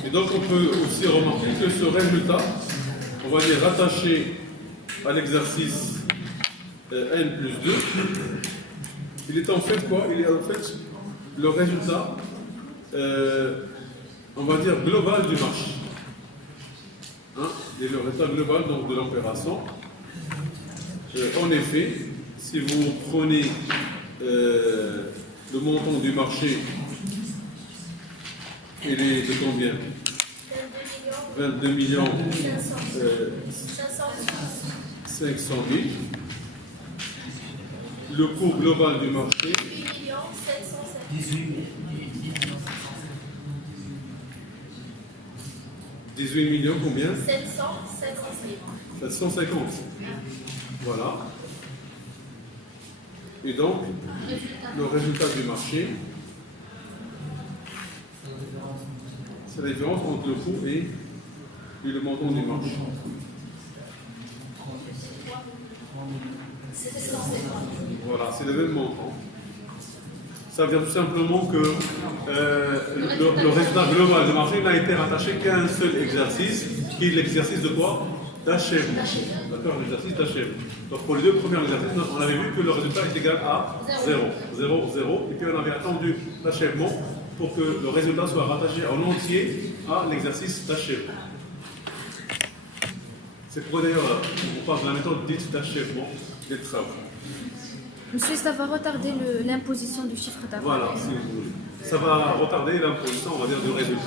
Et donc on peut aussi remarquer que ce résultat, on va dire rattaché à l'exercice N plus 2, il est en fait quoi? Il est en fait le résultat, on va dire global du marché. Hein? Et le résultat global donc, de l'opération. En effet, si vous prenez le montant du marché, il est de combien? 22 millions 500 000. Le coût global du marché, 18 millions combien? 750. Voilà. Et donc, le résultat du marché, c'est la différence entre le coût et le montant du marché. Voilà, c'est le même montant. Ça veut dire tout simplement que le résultat global du marché n'a été rattaché qu'à un seul exercice, qui est l'exercice de quoi? D'achèvement. D'accord, l'exercice d'achèvement. Donc pour les deux premiers exercices, on avait vu que le résultat est égal à 0, 0, 0, et puis on avait attendu l'achèvement pour que le résultat soit rattaché en entier à l'exercice d'achèvement. C'est pourquoi d'ailleurs on parle de la méthode dite d'achèvement des travaux. Monsieur, ça va retarder l'imposition du chiffre d'affaires. Voilà, si vous voulez. Ça va retarder l'imposition, on va dire, du résultat.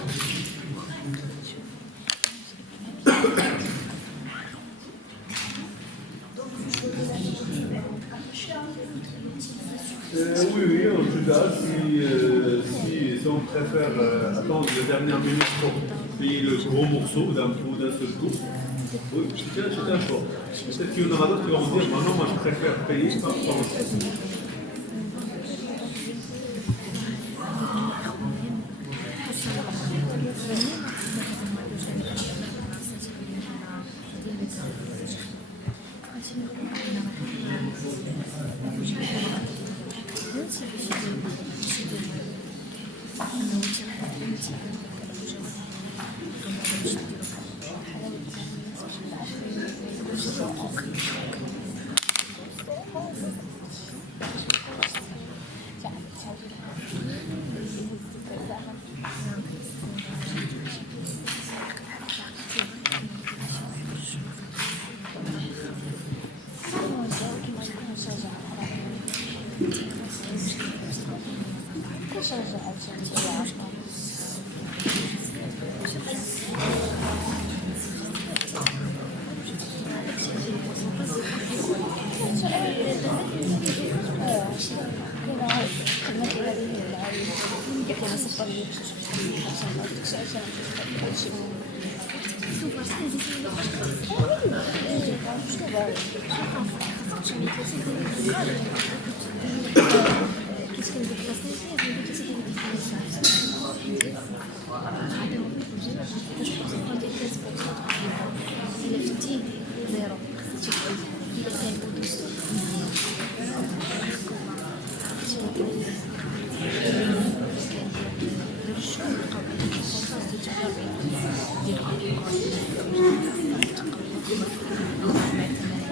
Oui, en tout cas, si on préfère attendre les dernières minutes pour payer le gros morceau d'un seul coup, oui, c'est un choix. Peut-être qu'il y en aura d'autres qui vont dire, non, moi je préfère payer par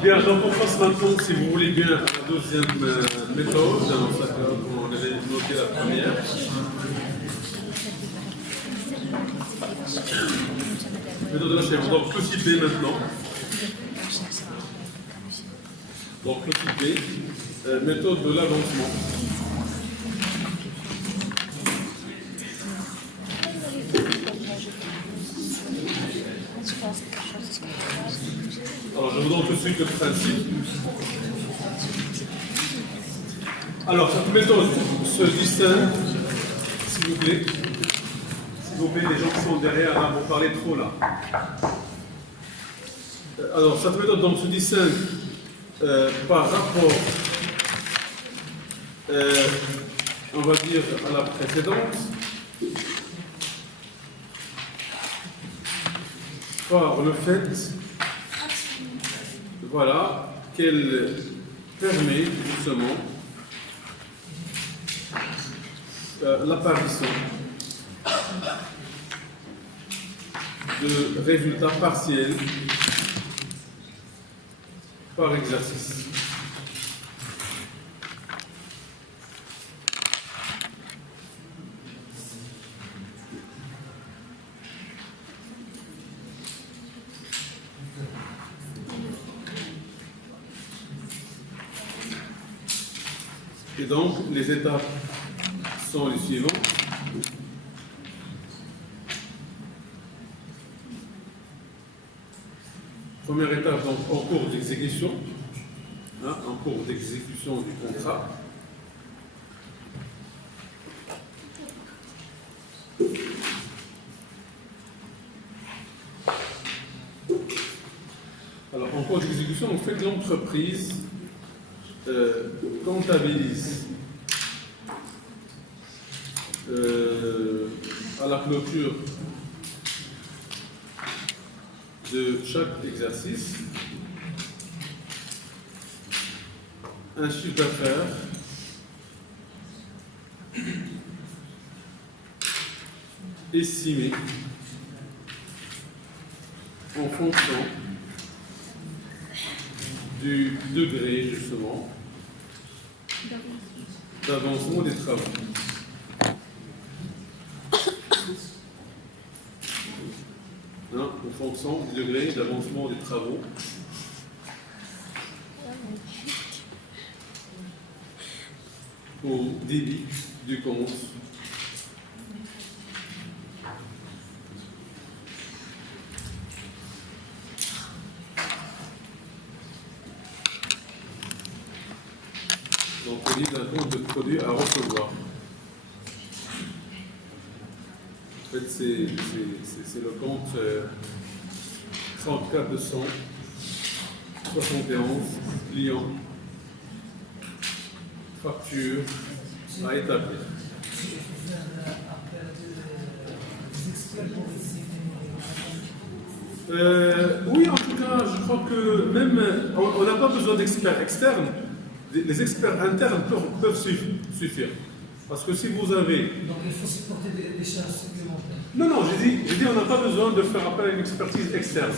Bien, donc on passe maintenant, si vous voulez bien, à la deuxième méthode. Alors, ça, on avait noté la première. Méthode de l'achèvement. Donc, petit b maintenant. Donc, petit b, méthode de l'avancement. Alors, je vous donne tout de suite le principe. Alors, cette méthode se distingue, s'il vous plaît. S'il vous plaît, les gens qui sont derrière, là, vous parlez trop, là. Alors, cette méthode donc, se distingue par rapport, on va dire, à la précédente, par le fait, voilà, qu'elle permet justement l'apparition de résultats partiels par exercice. Et donc, les étapes sont les suivantes. Première étape, donc, en cours d'exécution. En cours d'exécution du contrat. Alors, en cours d'exécution, en fait, l'entreprise comptabilise à la clôture de chaque exercice un chiffre d'affaires estimé en fonction du degré, justement, d'avancement des travaux. En fonction du degré d'avancement des travaux. Au débit du compte. Donc, on dit d'un compte de produit à recevoir. En fait, c'est le compte 34 271 clients. Facture à établir. Oui, en tout cas, je crois que même on n'a pas besoin d'experts externes. Les experts internes peuvent suffire. Parce que si vous avez... Donc il faut supporter des charges supplémentaires. Non, j'ai dit on n'a pas besoin de faire appel à une expertise externe.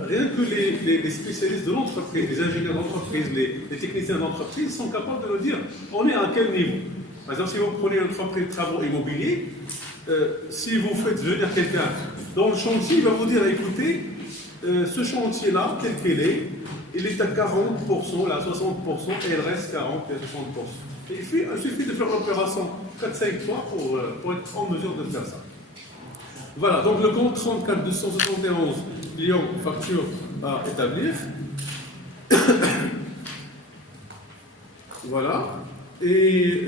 Rien que les spécialistes de l'entreprise, les ingénieurs d'entreprise, les techniciens d'entreprise sont capables de nous dire on est à quel niveau. Par exemple, si vous prenez une entreprise de travaux immobiliers, si vous faites venir quelqu'un dans le chantier, il va vous dire écoutez, ce chantier-là, tel qu'il est, il est à 40%, là, à 60%, et il reste 40 et 60%. Et il suffit de faire l'opération 4-5 fois pour être en mesure de faire ça. Voilà, donc le compte 34 271 clients facture à établir. Voilà. Et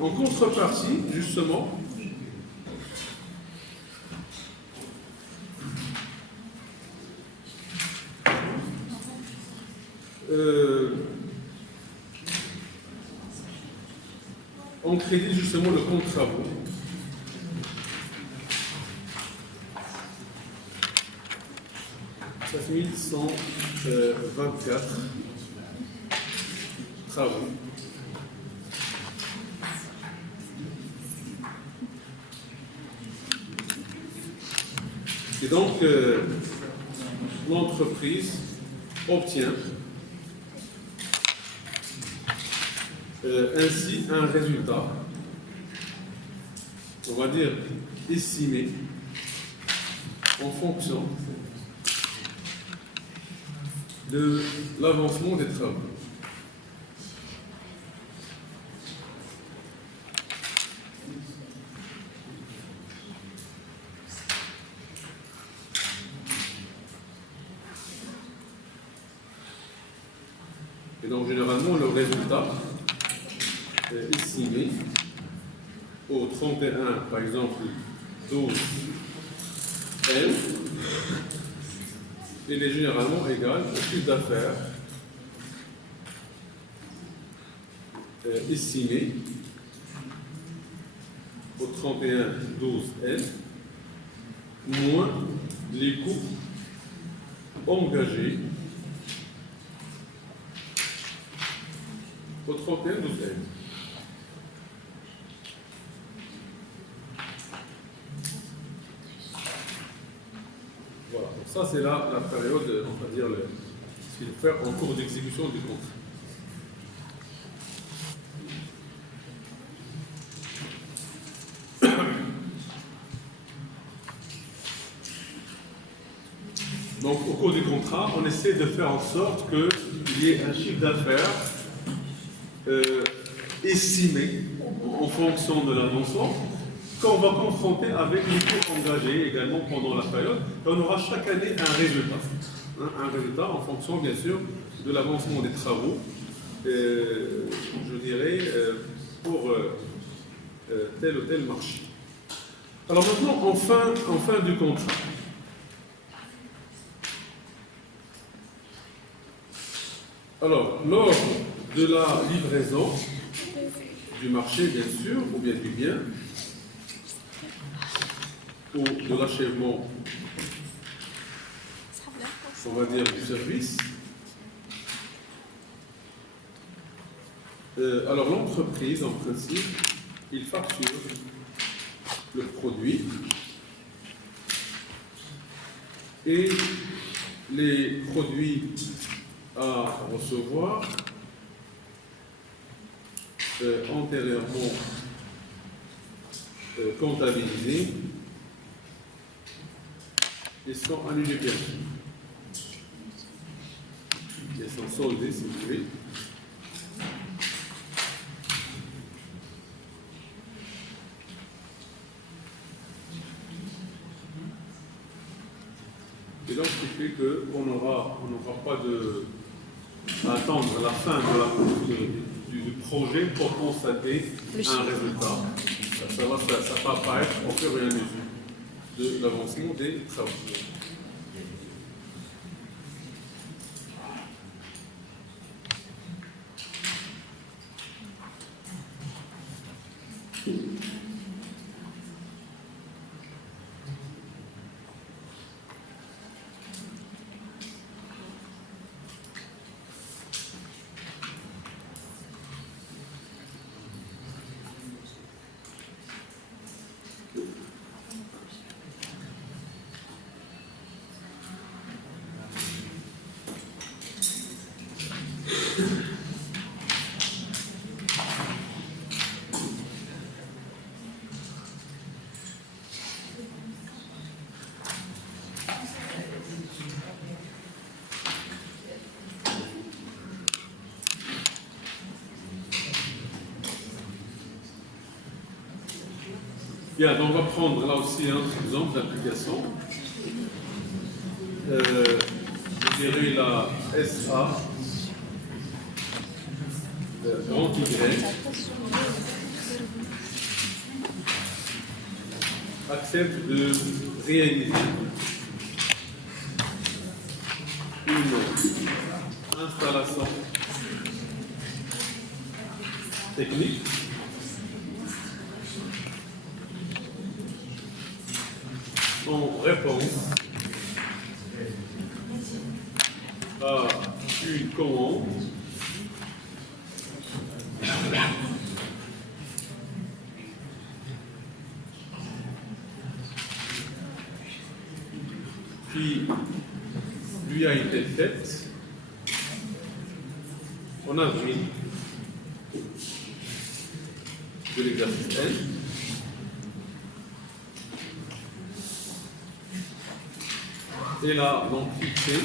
en contrepartie, justement, on crédite justement le compte travaux. Ça fait 1124 travaux. Et donc, l'entreprise obtient ainsi un résultat, on va dire, estimé en fonction de l'avancement des travaux. Et donc, généralement, le résultat est estimé au 31, par exemple, 12 L, il est généralement égal au chiffre d'affaires estimé au 31 12 L moins les coûts engagés au 31 12 L. Voilà, donc ça c'est la période, on va dire, ce qu'il faut faire en cours d'exécution du contrat. Donc au cours du contrat, on essaie de faire en sorte qu'il y ait un chiffre d'affaires estimer en fonction de l'avancement qu'on va confronter avec les coûts engagés également pendant la période. Et on aura chaque année un résultat. Un résultat en fonction, bien sûr, de l'avancement des travaux, je dirais, pour tel ou tel marché. Alors maintenant, en fin du contrat. Alors, lors de la livraison du marché, bien sûr, ou bien du bien, ou de l'achèvement, on va dire, du service, alors l'entreprise, en principe, il facture le produit et les produits à recevoir antérieurement comptabilisés et sont annulés bien sûr. Ils sont soldés, si vous voulez. Et donc, ce qui fait qu'on n'aura pas à attendre la fin du projet pour constater un résultat. Ça va apparaître au fur et à mesure de l'avancement des travaux. Bien, donc on va prendre là aussi un exemple d'application. Je dirais la SA, grand Y, accepte de réaliser une installation technique en réponse à une commande qui lui a été faite en avril de l'exercice N. Et là, donc fixé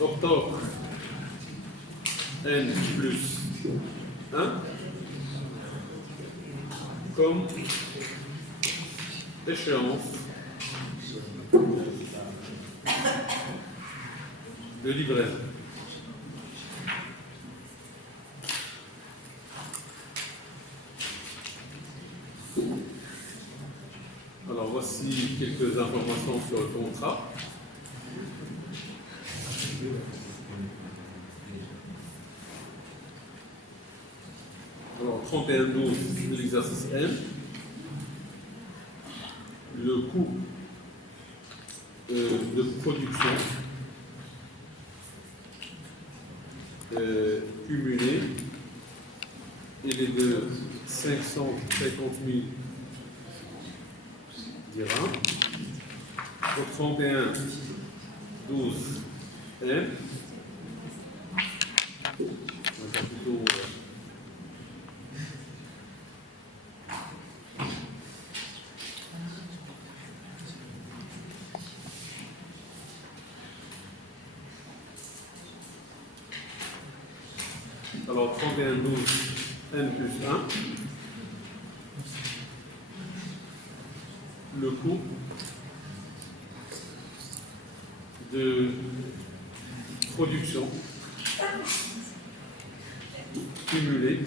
octobre N plus 1 comme échéance de livraison. Alors voici quelques informations sur le contrat. Alors 31-12 de l'exercice M. Le coût de production cumulé, il est de 550 000 dirhams. Pour 31-12 M. On va plutôt Alors 31, 12, n plus 1. Le coût de production cumulé,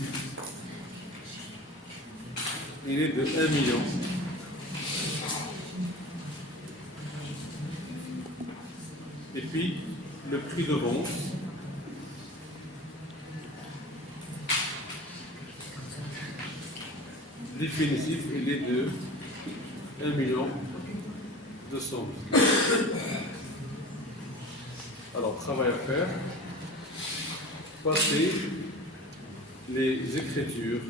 il est de 1 million. Et puis, le prix de vente, définitif, il est de 1 million 200 000. Alors, travail à faire, passer les écritures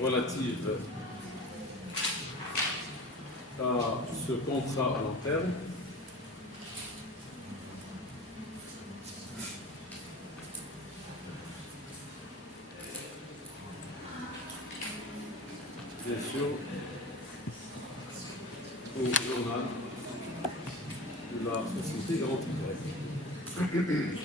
relatives à ce contrat à long terme. Bien sûr, au journal de la Société Grand Intérêt.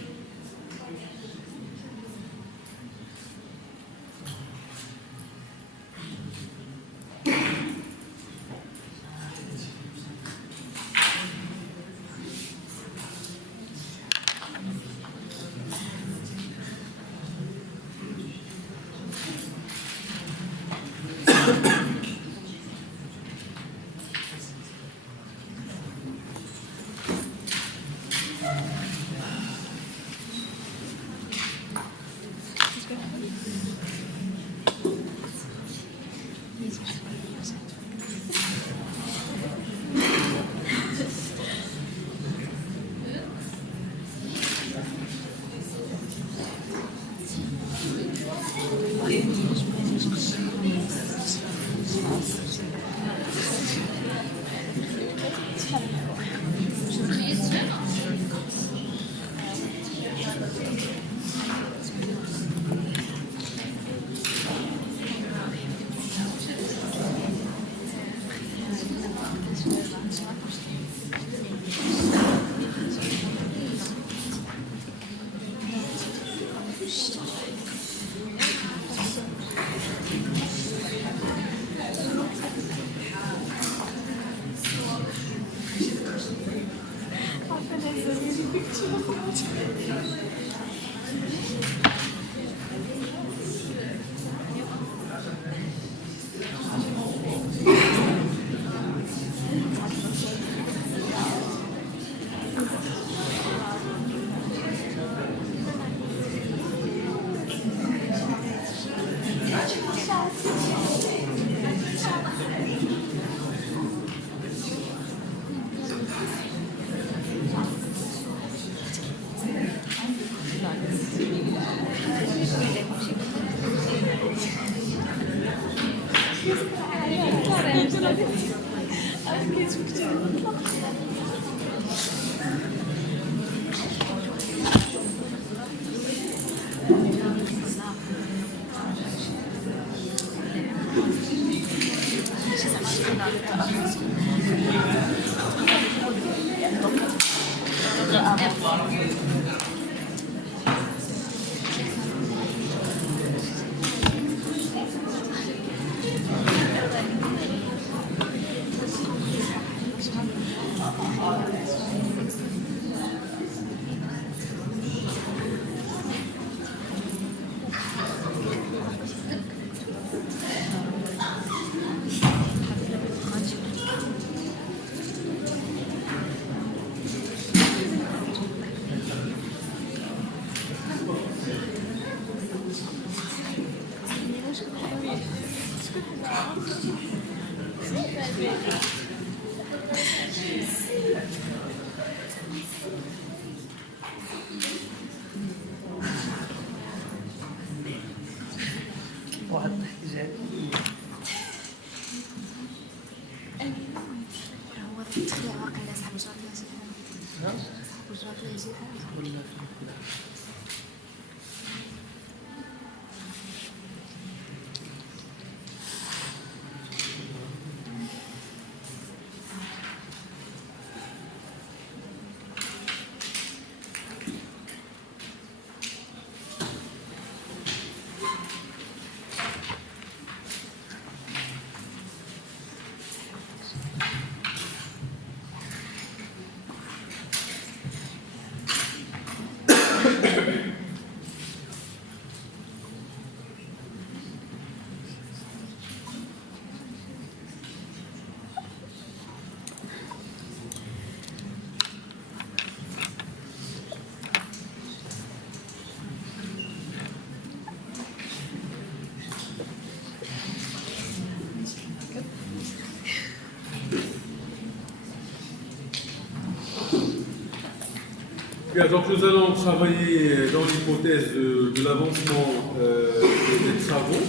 Bien, donc nous allons travailler dans l'hypothèse de l'avancement des travaux.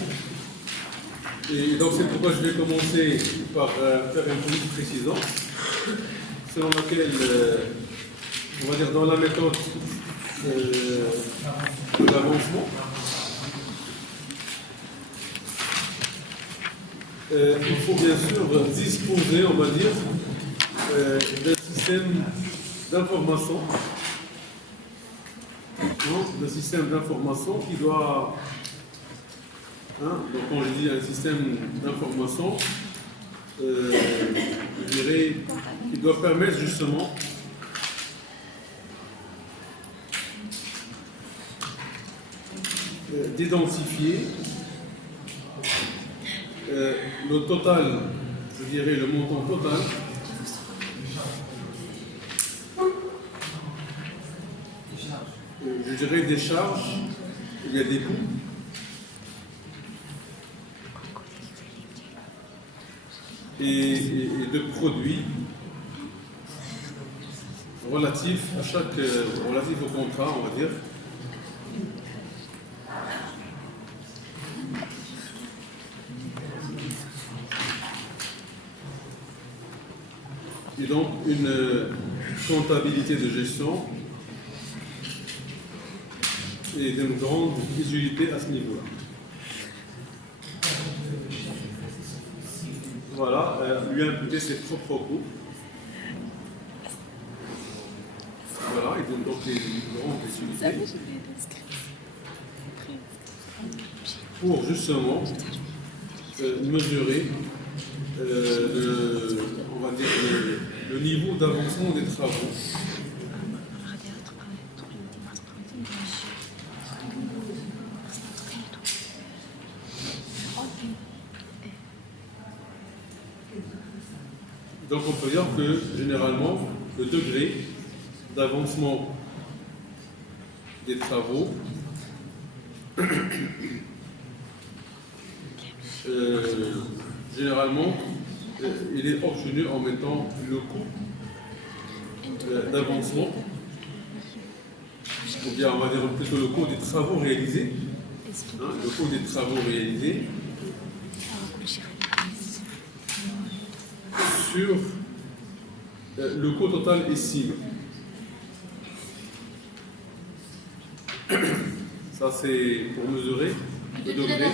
Et donc c'est pourquoi je vais commencer par faire une petite précision, selon laquelle, on va dire dans la méthode de l'avancement, il faut bien sûr disposer, on va dire, d'un système d'information, qui doit, donc quand je dis un système d'information, je dirais qui doit permettre justement d'identifier le total, je dirais le montant total je dirais des charges, il y a des coûts et de produits relatifs à relatifs au contrat, on va dire. Et donc une comptabilité de gestion et d'une grande utilité à ce niveau-là. Voilà, lui imputer ses propres coûts. Voilà, et donc une grande utilité pour justement mesurer on va dire le niveau d'avancement des travaux. Donc on peut dire que généralement le degré d'avancement des travaux généralement il est obtenu en mettant le coût d'avancement, ou bien on va dire plutôt le coût des travaux réalisés, le coût des travaux réalisés sur le coût total estimé. Ça c'est pour mesurer le degré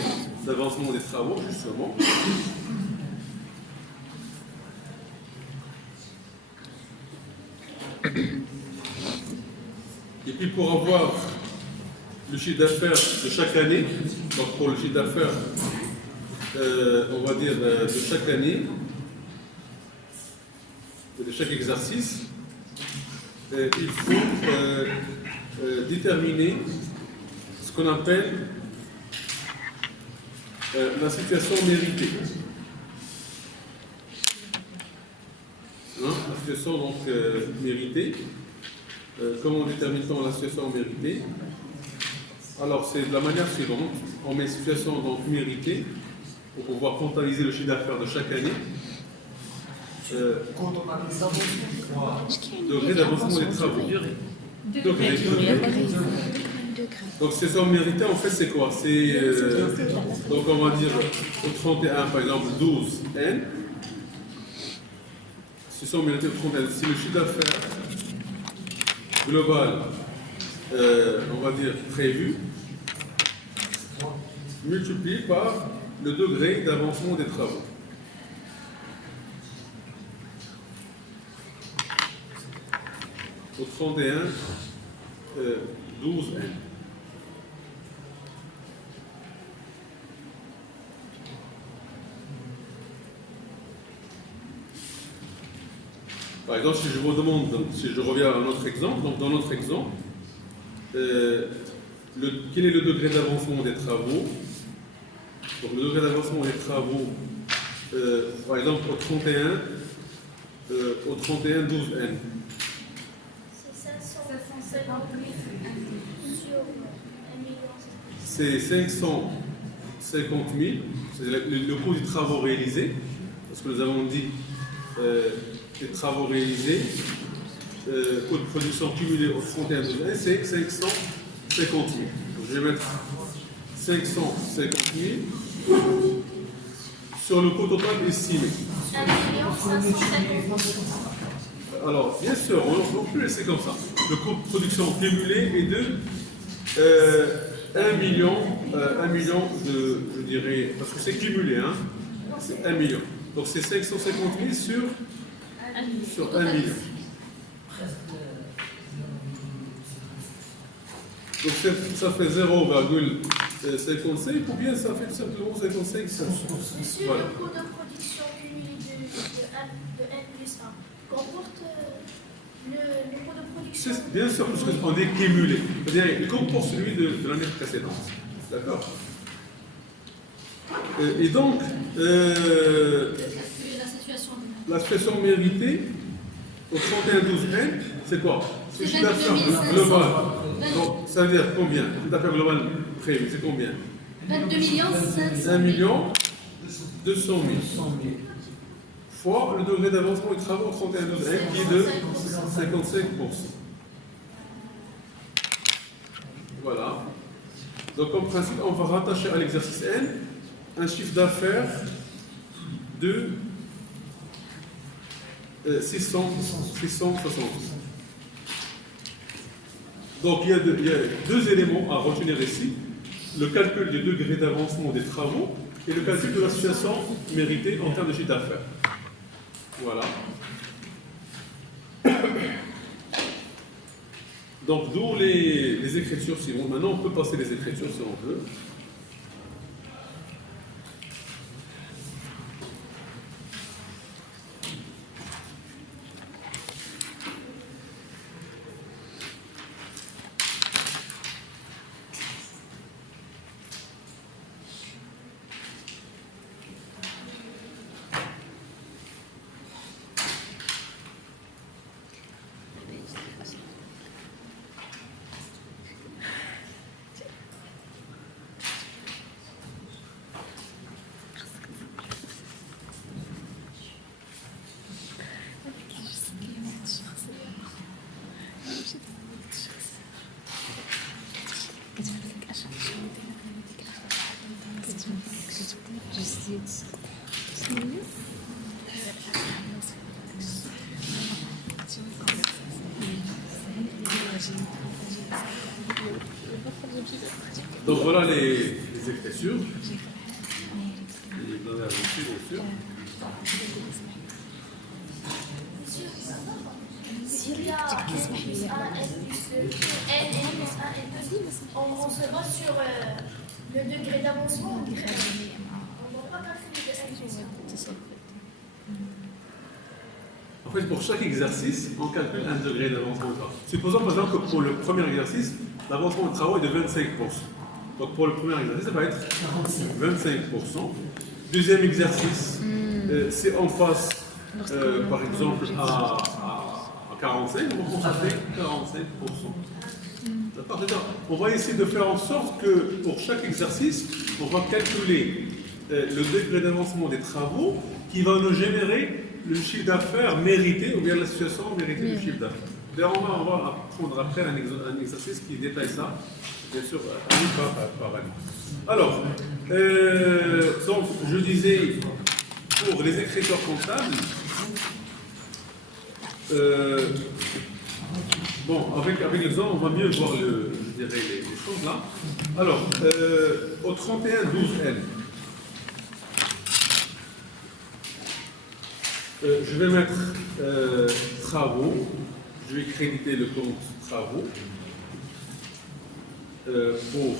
d'avancement des travaux justement. Et puis pour avoir le chiffre d'affaires de chaque année, donc pour le chiffre d'affaires, on va dire de chaque année, de chaque exercice, il faut déterminer ce qu'on appelle la situation méritée. La situation donc méritée. Comment détermine-t-on la situation méritée? Alors c'est de la manière suivante. On met situation donc méritée pour pouvoir comptabiliser le chiffre d'affaires de chaque année. Degré d'avancement des travaux. Degré. Donc situation méritée en fait c'est quoi? C'est donc on va dire au 31 par exemple 12 N. Situation méritée au 31, si le chiffre d'affaires global, on va dire prévu, multiplié par le degré d'avancement des travaux. Au 31, 12 N. Par exemple, si je vous demande, si je reviens à notre exemple, donc dans notre exemple, quel est le degré d'avancement des travaux? Donc le degré d'avancement des travaux, par exemple au 31, 12 N. C'est 550 000, c'est le coût des travaux réalisés, parce que nous avons dit les travaux réalisés coût de production cumulé au 31 12 c'est 550 000. Donc, je vais mettre 550 000 sur le coût total estimé. 1 550 000. Alors, bien sûr, on peut laisser comme ça. Le coût de production cumulé est de 1 million, je dirais, parce que c'est cumulé, hein, c'est 1 million. Donc c'est 550 000 sur 1 million. Donc ça fait 0,55 ou bien ça fait tout simplement 55 cents. Monsieur, Voilà. le coût de production cumulé de N plus 1 comporte le coût de production. Bien sûr, parce qu'on est cumulé. C'est-à-dire, il comporte celui de l'année précédente. D'accord. Et donc, La situation de la situation méritée au 31-12N, c'est quoi? C'est le chiffre d'affaires 22 500. global. Donc, ça veut dire combien? Le chiffre d'affaires global prévu, c'est combien? 22 500 1 200 000 fois le degré d'avancement des travaux au 31-12N qui est de 55%. Voilà. Donc, en principe, on va rattacher à l'exercice N un chiffre d'affaires de 660. Donc, il y a deux éléments à retenir ici. Le calcul du degré d'avancement des travaux et le calcul de la situation méritée en termes de chiffre d'affaires. Voilà. Donc, d'où les écritures suivantes. Maintenant, on peut passer les écritures si on veut. Donc voilà les écritures. Les données à reçu, bien sûr. S'il y a N plus 1, N plus 2, N plus 1, N plus 2, on se base sur le degré d'avancement. On ne va pas calculer de N plus 1. En fait, pour chaque exercice, on calcule un degré d'avancement de travaux. Supposons par exemple que pour le premier exercice, l'avancement de travaux est de 25%. Donc pour le premier exercice, ça va être 25%. Deuxième exercice, si on passe par exemple à 45, on va fait 45%. D'accord, on va essayer de faire en sorte que pour chaque exercice, on va calculer le degré d'avancement des travaux qui va nous générer le chiffre d'affaires mérité ou bien la situation méritée du chiffre d'affaires. D'ailleurs, on va apprendre après un exercice qui détaille ça, bien sûr, année par année. Alors, donc, je disais, pour les écritures comptables, bon, avec l'exemple, on va mieux voir, je dirais, les choses là. Alors, au 31-12N, je vais mettre travaux, je vais créditer le compte travaux pour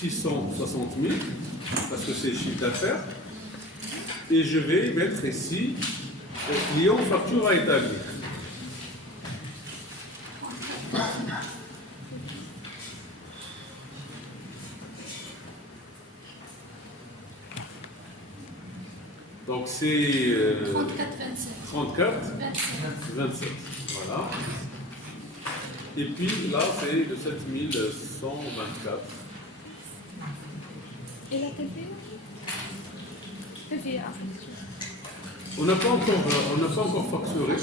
660 000, parce que c'est le chiffre d'affaires, et je vais mettre ici client facture à établir. Donc c'est 34, 27. Voilà. Et puis là, c'est de 7124. Et la TVA? TVA. On n'a pas encore facturé.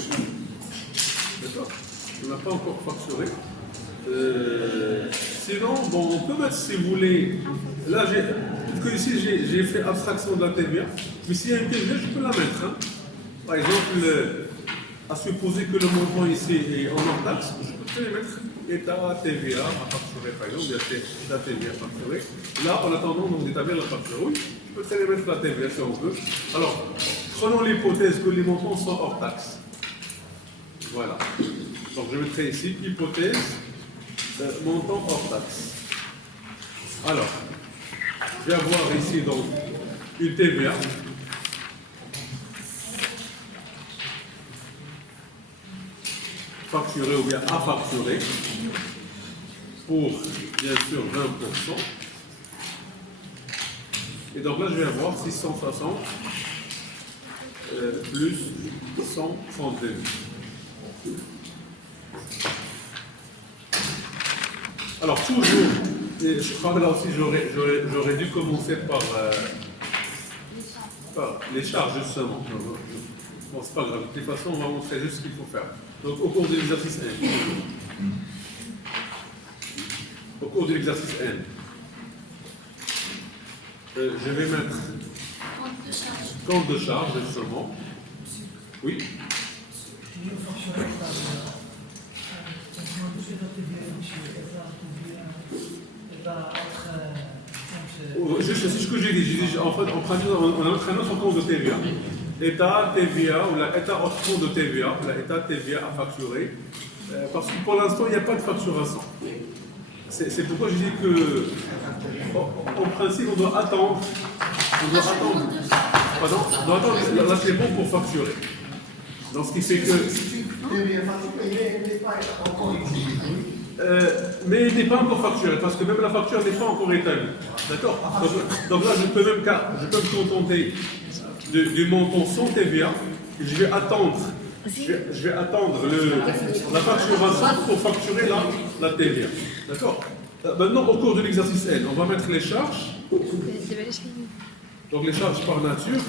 D'accord? On n'a pas encore facturé. Sinon, bon, on peut mettre, si vous voulez, là, parce que ici, j'ai fait abstraction de la TVA, mais s'il y a une TVA, je peux la mettre. Hein. Par exemple, à supposer que le montant ici est en hors taxe, je peux très bien mettre État TVA à facturer, par exemple, État TVA à facturer. Là, en attendant donc d'établir la facture, oui, je peux très bien mettre la TVA si on veut. Alors, prenons l'hypothèse que les montants sont hors taxe. Voilà. Donc, je mettrai ici hypothèse montant hors taxe. Alors, je vais avoir ici donc une TVA. Facturé ou bien à facturer pour bien sûr 20%. Et donc là je vais avoir 660 plus 132. Alors toujours, et je crois que là aussi j'aurais dû commencer par les charges justement. Bon, c'est pas grave, de toute façon on va montrer juste ce qu'il faut faire. Donc au cours de l'exercice N. Au cours de l'exercice N, je vais mettre compte de charge justement. Oui. Juste ce que j'ai dit, en fait, on a un autre compte de TVA. État TVA ou l'État autre compte de TVA, l'État TVA à facturer, parce que pour l'instant il n'y a pas de facturation. C'est pourquoi je dis que, en principe, on doit attendre. Pardon, on doit attendre là c'est bon pour facturer. Donc ce qui fait que. Mais il n'est pas encore facturé, parce que même la facture n'est pas encore établie. D'accord? Donc là, je peux me contenter du montant sans TVA, et je vais attendre la facturation pour facturer la TVA. D'accord? Maintenant, au cours de l'exercice N, on va mettre les charges. Donc les charges par nature.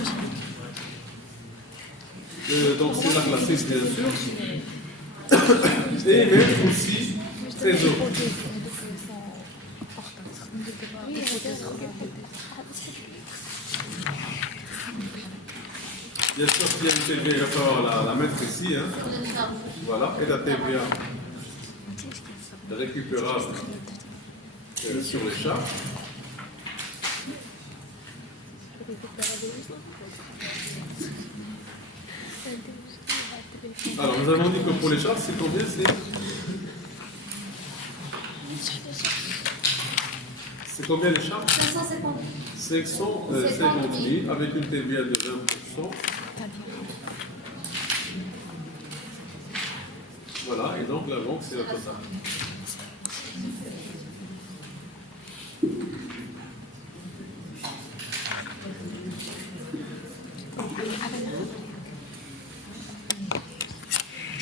Donc c'est la classe 6, bien sûr. Et mettre aussi trésorerie. Bien sûr, s'il y a une TVA, il va falloir la mettre ici. Hein. Voilà, et la TVA récupérable sur les charges. Alors, nous avons dit que pour les charges, c'est combien? C'est combien les charges? 550. 550 000 avec une TVA de 20%. Voilà, et donc la banque, c'est le total.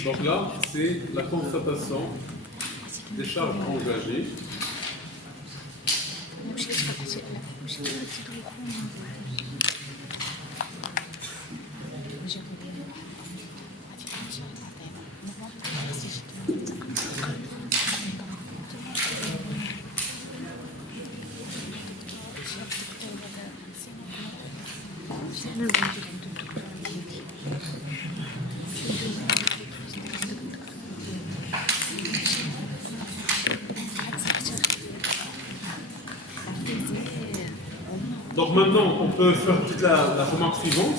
Donc là, c'est la constatation des charges engagées. Donc maintenant, on peut faire toute la remarque suivante,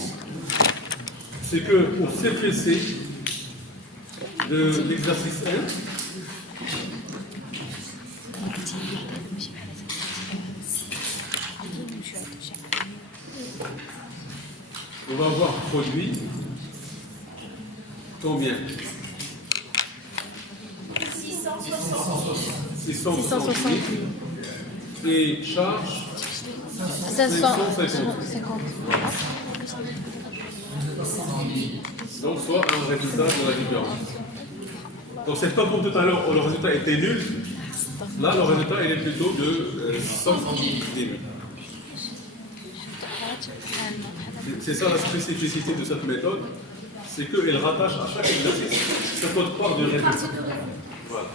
c'est que au CPC de l'exercice 1, on va avoir produit combien? 660 000 et charge 550 000. Donc soit un résultat de la différence. Donc c'est pas comme tout à l'heure où le résultat était nul. Là le résultat il est plutôt de 170 000. C'est ça la spécificité de cette méthode, c'est qu'elle rattache à chaque exercice ce code part de règle. Voilà.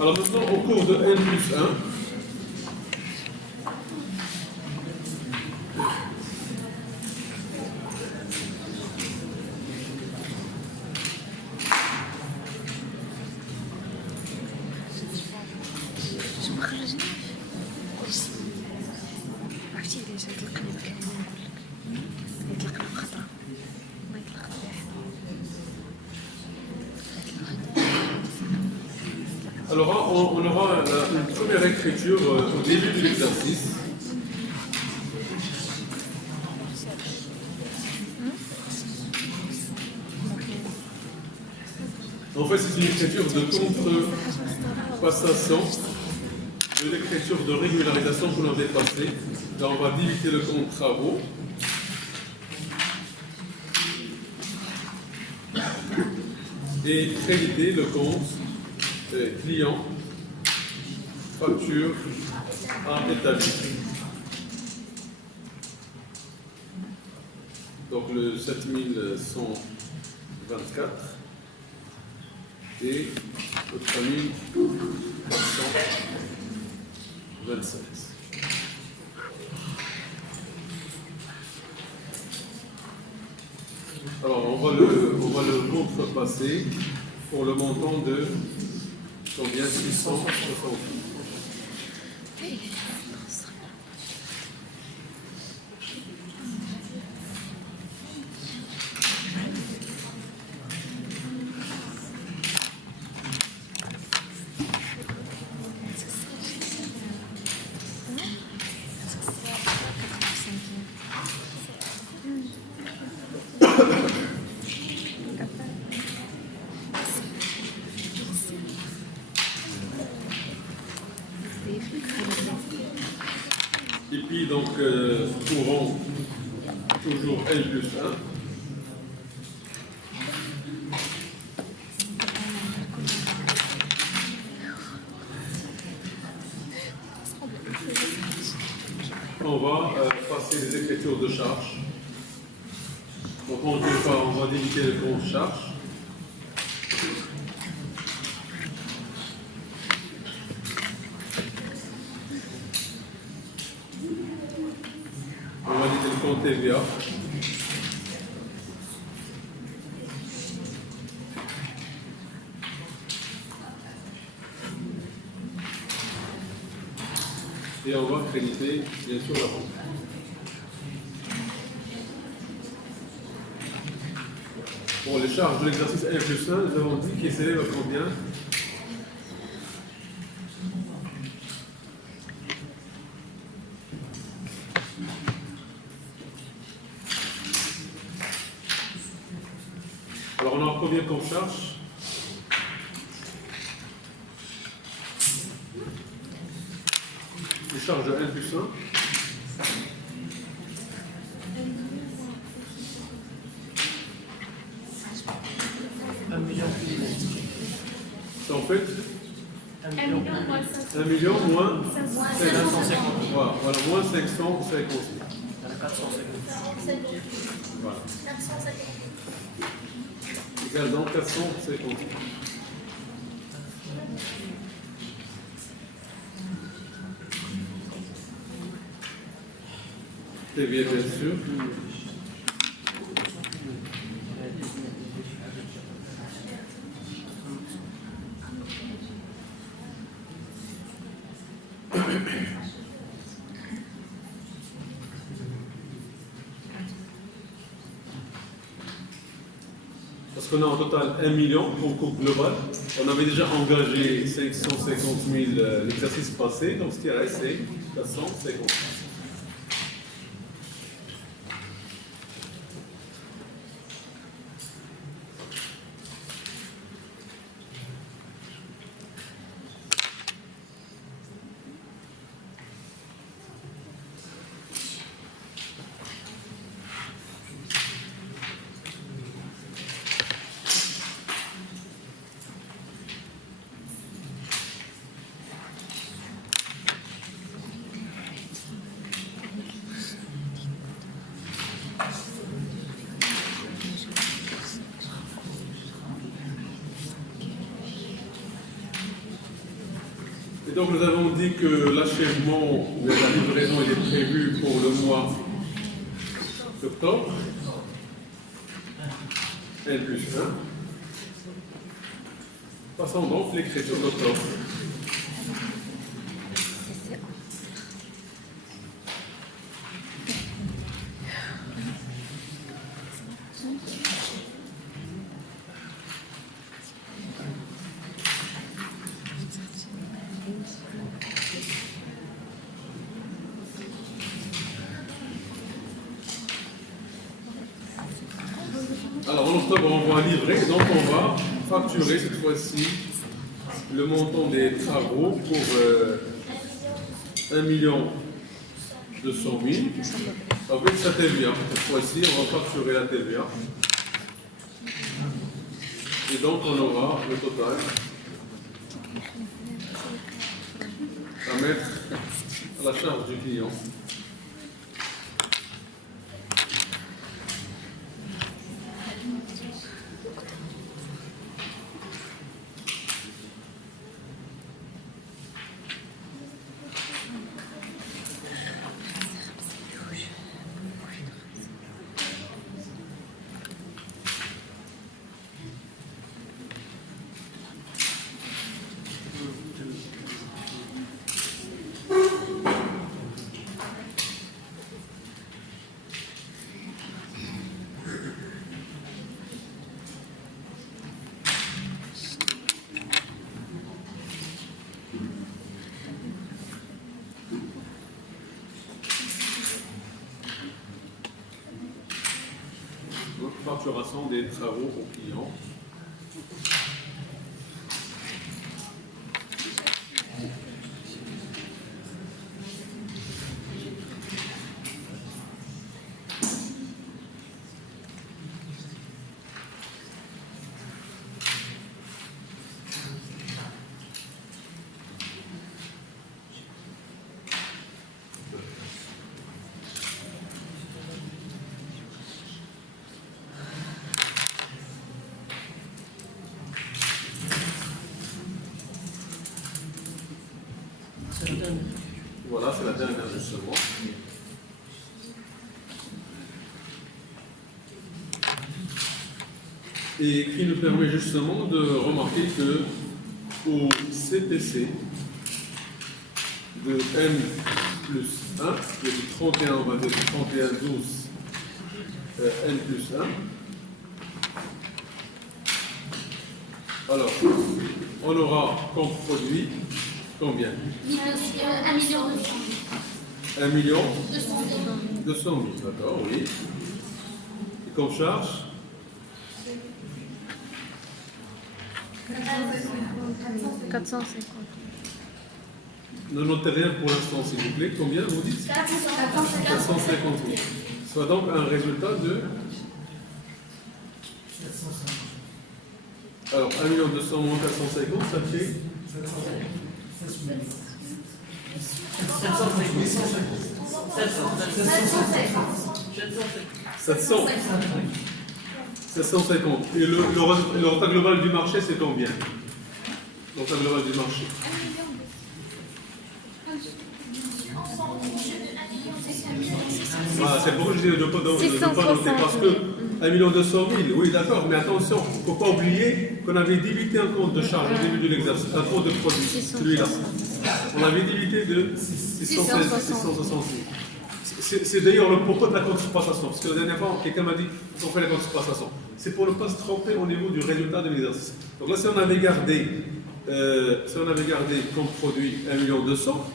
Alors maintenant, au cours de N+1, alors on aura une première écriture au début de l'exercice. En fait, c'est une écriture de contrepassation de l'écriture de régularisation que l'on avait passée. Là, on va débiter le compte travaux. Et créditer le compte client, facture à établir. Donc le 7124 et le 3427. Alors on va le contrepasser pour le montant de combien? 660. Et puis donc, courant toujours L+1. on va passer les écritures de charge. Donc on va débiter le compte charge. On va débiter le compte TVA. Et on va créditer bien sûr la vente. Pour les charges de l'exercice 1 plus 1, nous avons dit qu'ils s'élèvent à combien? Alors on a combien comme charge? Les charges de 1 plus 1. C'est en fait 1 million moins 500. 1 million moins 550. voilà, moins 550. 450. Voilà. 450. Égal donc 450. TVA bien sûr. Parce qu'on a en total 1 million au coût global. On avait déjà engagé 550 000 l'exercice passé, donc ce qui reste c'est 450 000. Et donc nous avons dit que l'achèvement de la livraison il est prévu pour le mois d'octobre. N plus 1. Passons donc l'écriture d'octobre. Alors en octobre, on va livrer, donc on va facturer cette fois-ci le montant des travaux pour 1 200 000 avec sa TVA. Cette fois-ci, on va facturer la TVA. Et donc on aura le total à mettre à la charge du client. Donc, facturation des travaux aux clients. voilà, c'est la dernière justement. Et qui nous permet justement de remarquer que au CPC de n plus 1, il y a du 31, on va dire du 31, 12, n plus 1. Alors, on aura comme produit combien? 1 million 1 million 200 000. 200 000, d'accord, oui. Et comme charge? 450. Ne notez rien pour l'instant, s'il vous plaît. Combien vous dites? 450 000. Soit donc un résultat de... 450. Alors, 1 million 200 moins 450, ça fait 700. 750. Et le retard global du marché, c'est combien? Le retard global du marché. Voilà, c'est pour que je dis de ne pas noter, parce que 1 million 200 000, oui d'accord, mais attention, il ne faut pas oublier qu'on avait débité un compte de charge au début de l'exercice, un compte de produit, celui-là. On avait débité de 660 000. C'est d'ailleurs le pourquoi de la compte-passation, parce que la dernière fois, quelqu'un m'a dit qu'on fait la compte-passation. C'est pour ne pas se tromper au niveau du résultat de l'exercice. Donc là, si on avait gardé comme produit 1 million 200,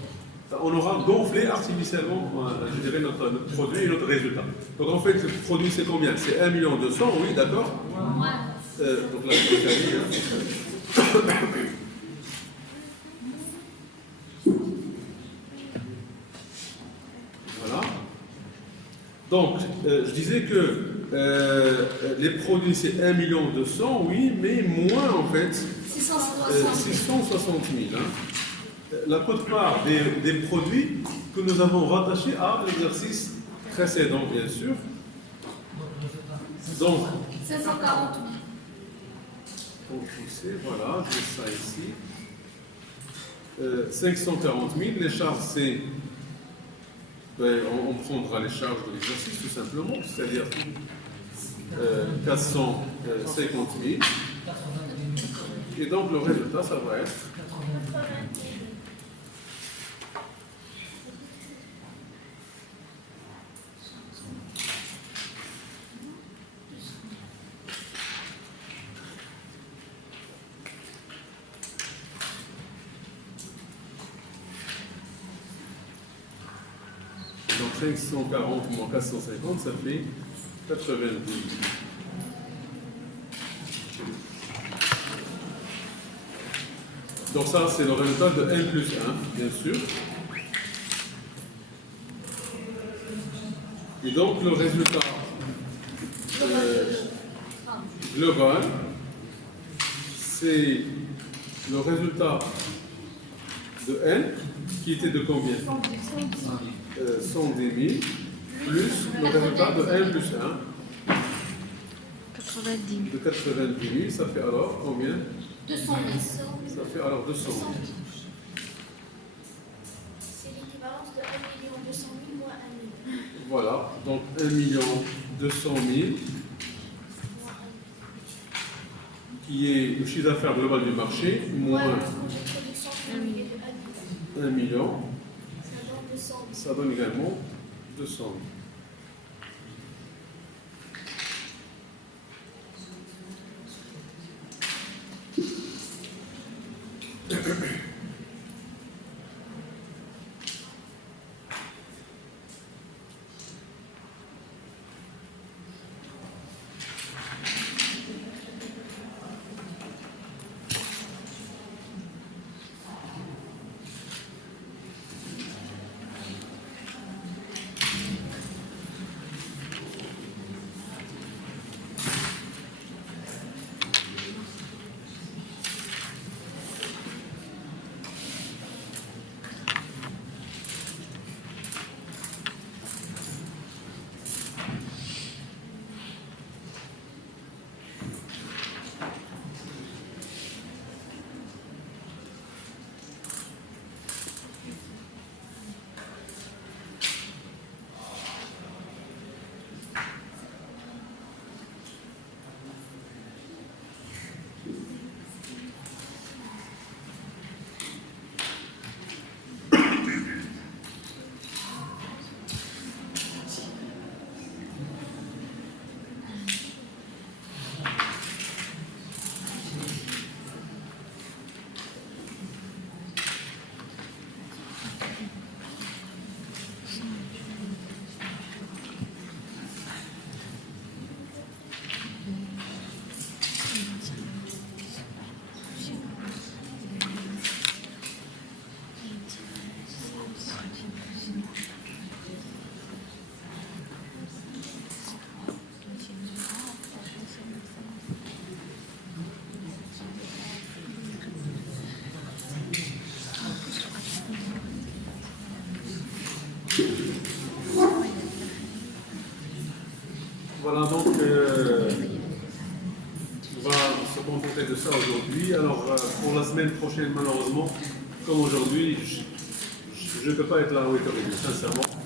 on aura gonflé artificiellement, je dirais, notre produit et notre résultat. Donc en fait, le produit, c'est combien? C'est 1 million 200, oui, d'accord. Donc là, voilà. Donc, je disais que les produits, c'est 1 million 200, oui, mais moins en fait, 660 000. Hein. La quote-part des produits que nous avons rattachés à l'exercice précédent, bien sûr. Donc, 740 000. voilà, j'ai ça ici. 540 000, les charges, c'est... on prendra les charges de l'exercice, tout simplement, c'est-à-dire 450 000. Et donc, le résultat, ça va être... 540 moins 450, ça fait 90. Donc ça, c'est le résultat de n plus 1, bien sûr. Et donc, le résultat global, c'est le résultat de n, qui était de combien? 110 000, plus le résultat de n plus 1. 90. De 90 000, ça fait alors combien? 200 000. Ça fait alors 200 000. C'est l'équivalence de 1 million 200 000 moins 1 million. Voilà, donc 1 million 200 000, qui est le chiffre d'affaires global du marché, moins 1 million, ça donne également 200 000. Voilà, donc on va se contenter de ça aujourd'hui. Alors pour la semaine prochaine, malheureusement, comme aujourd'hui, je ne peux pas être là à 8h30, sincèrement.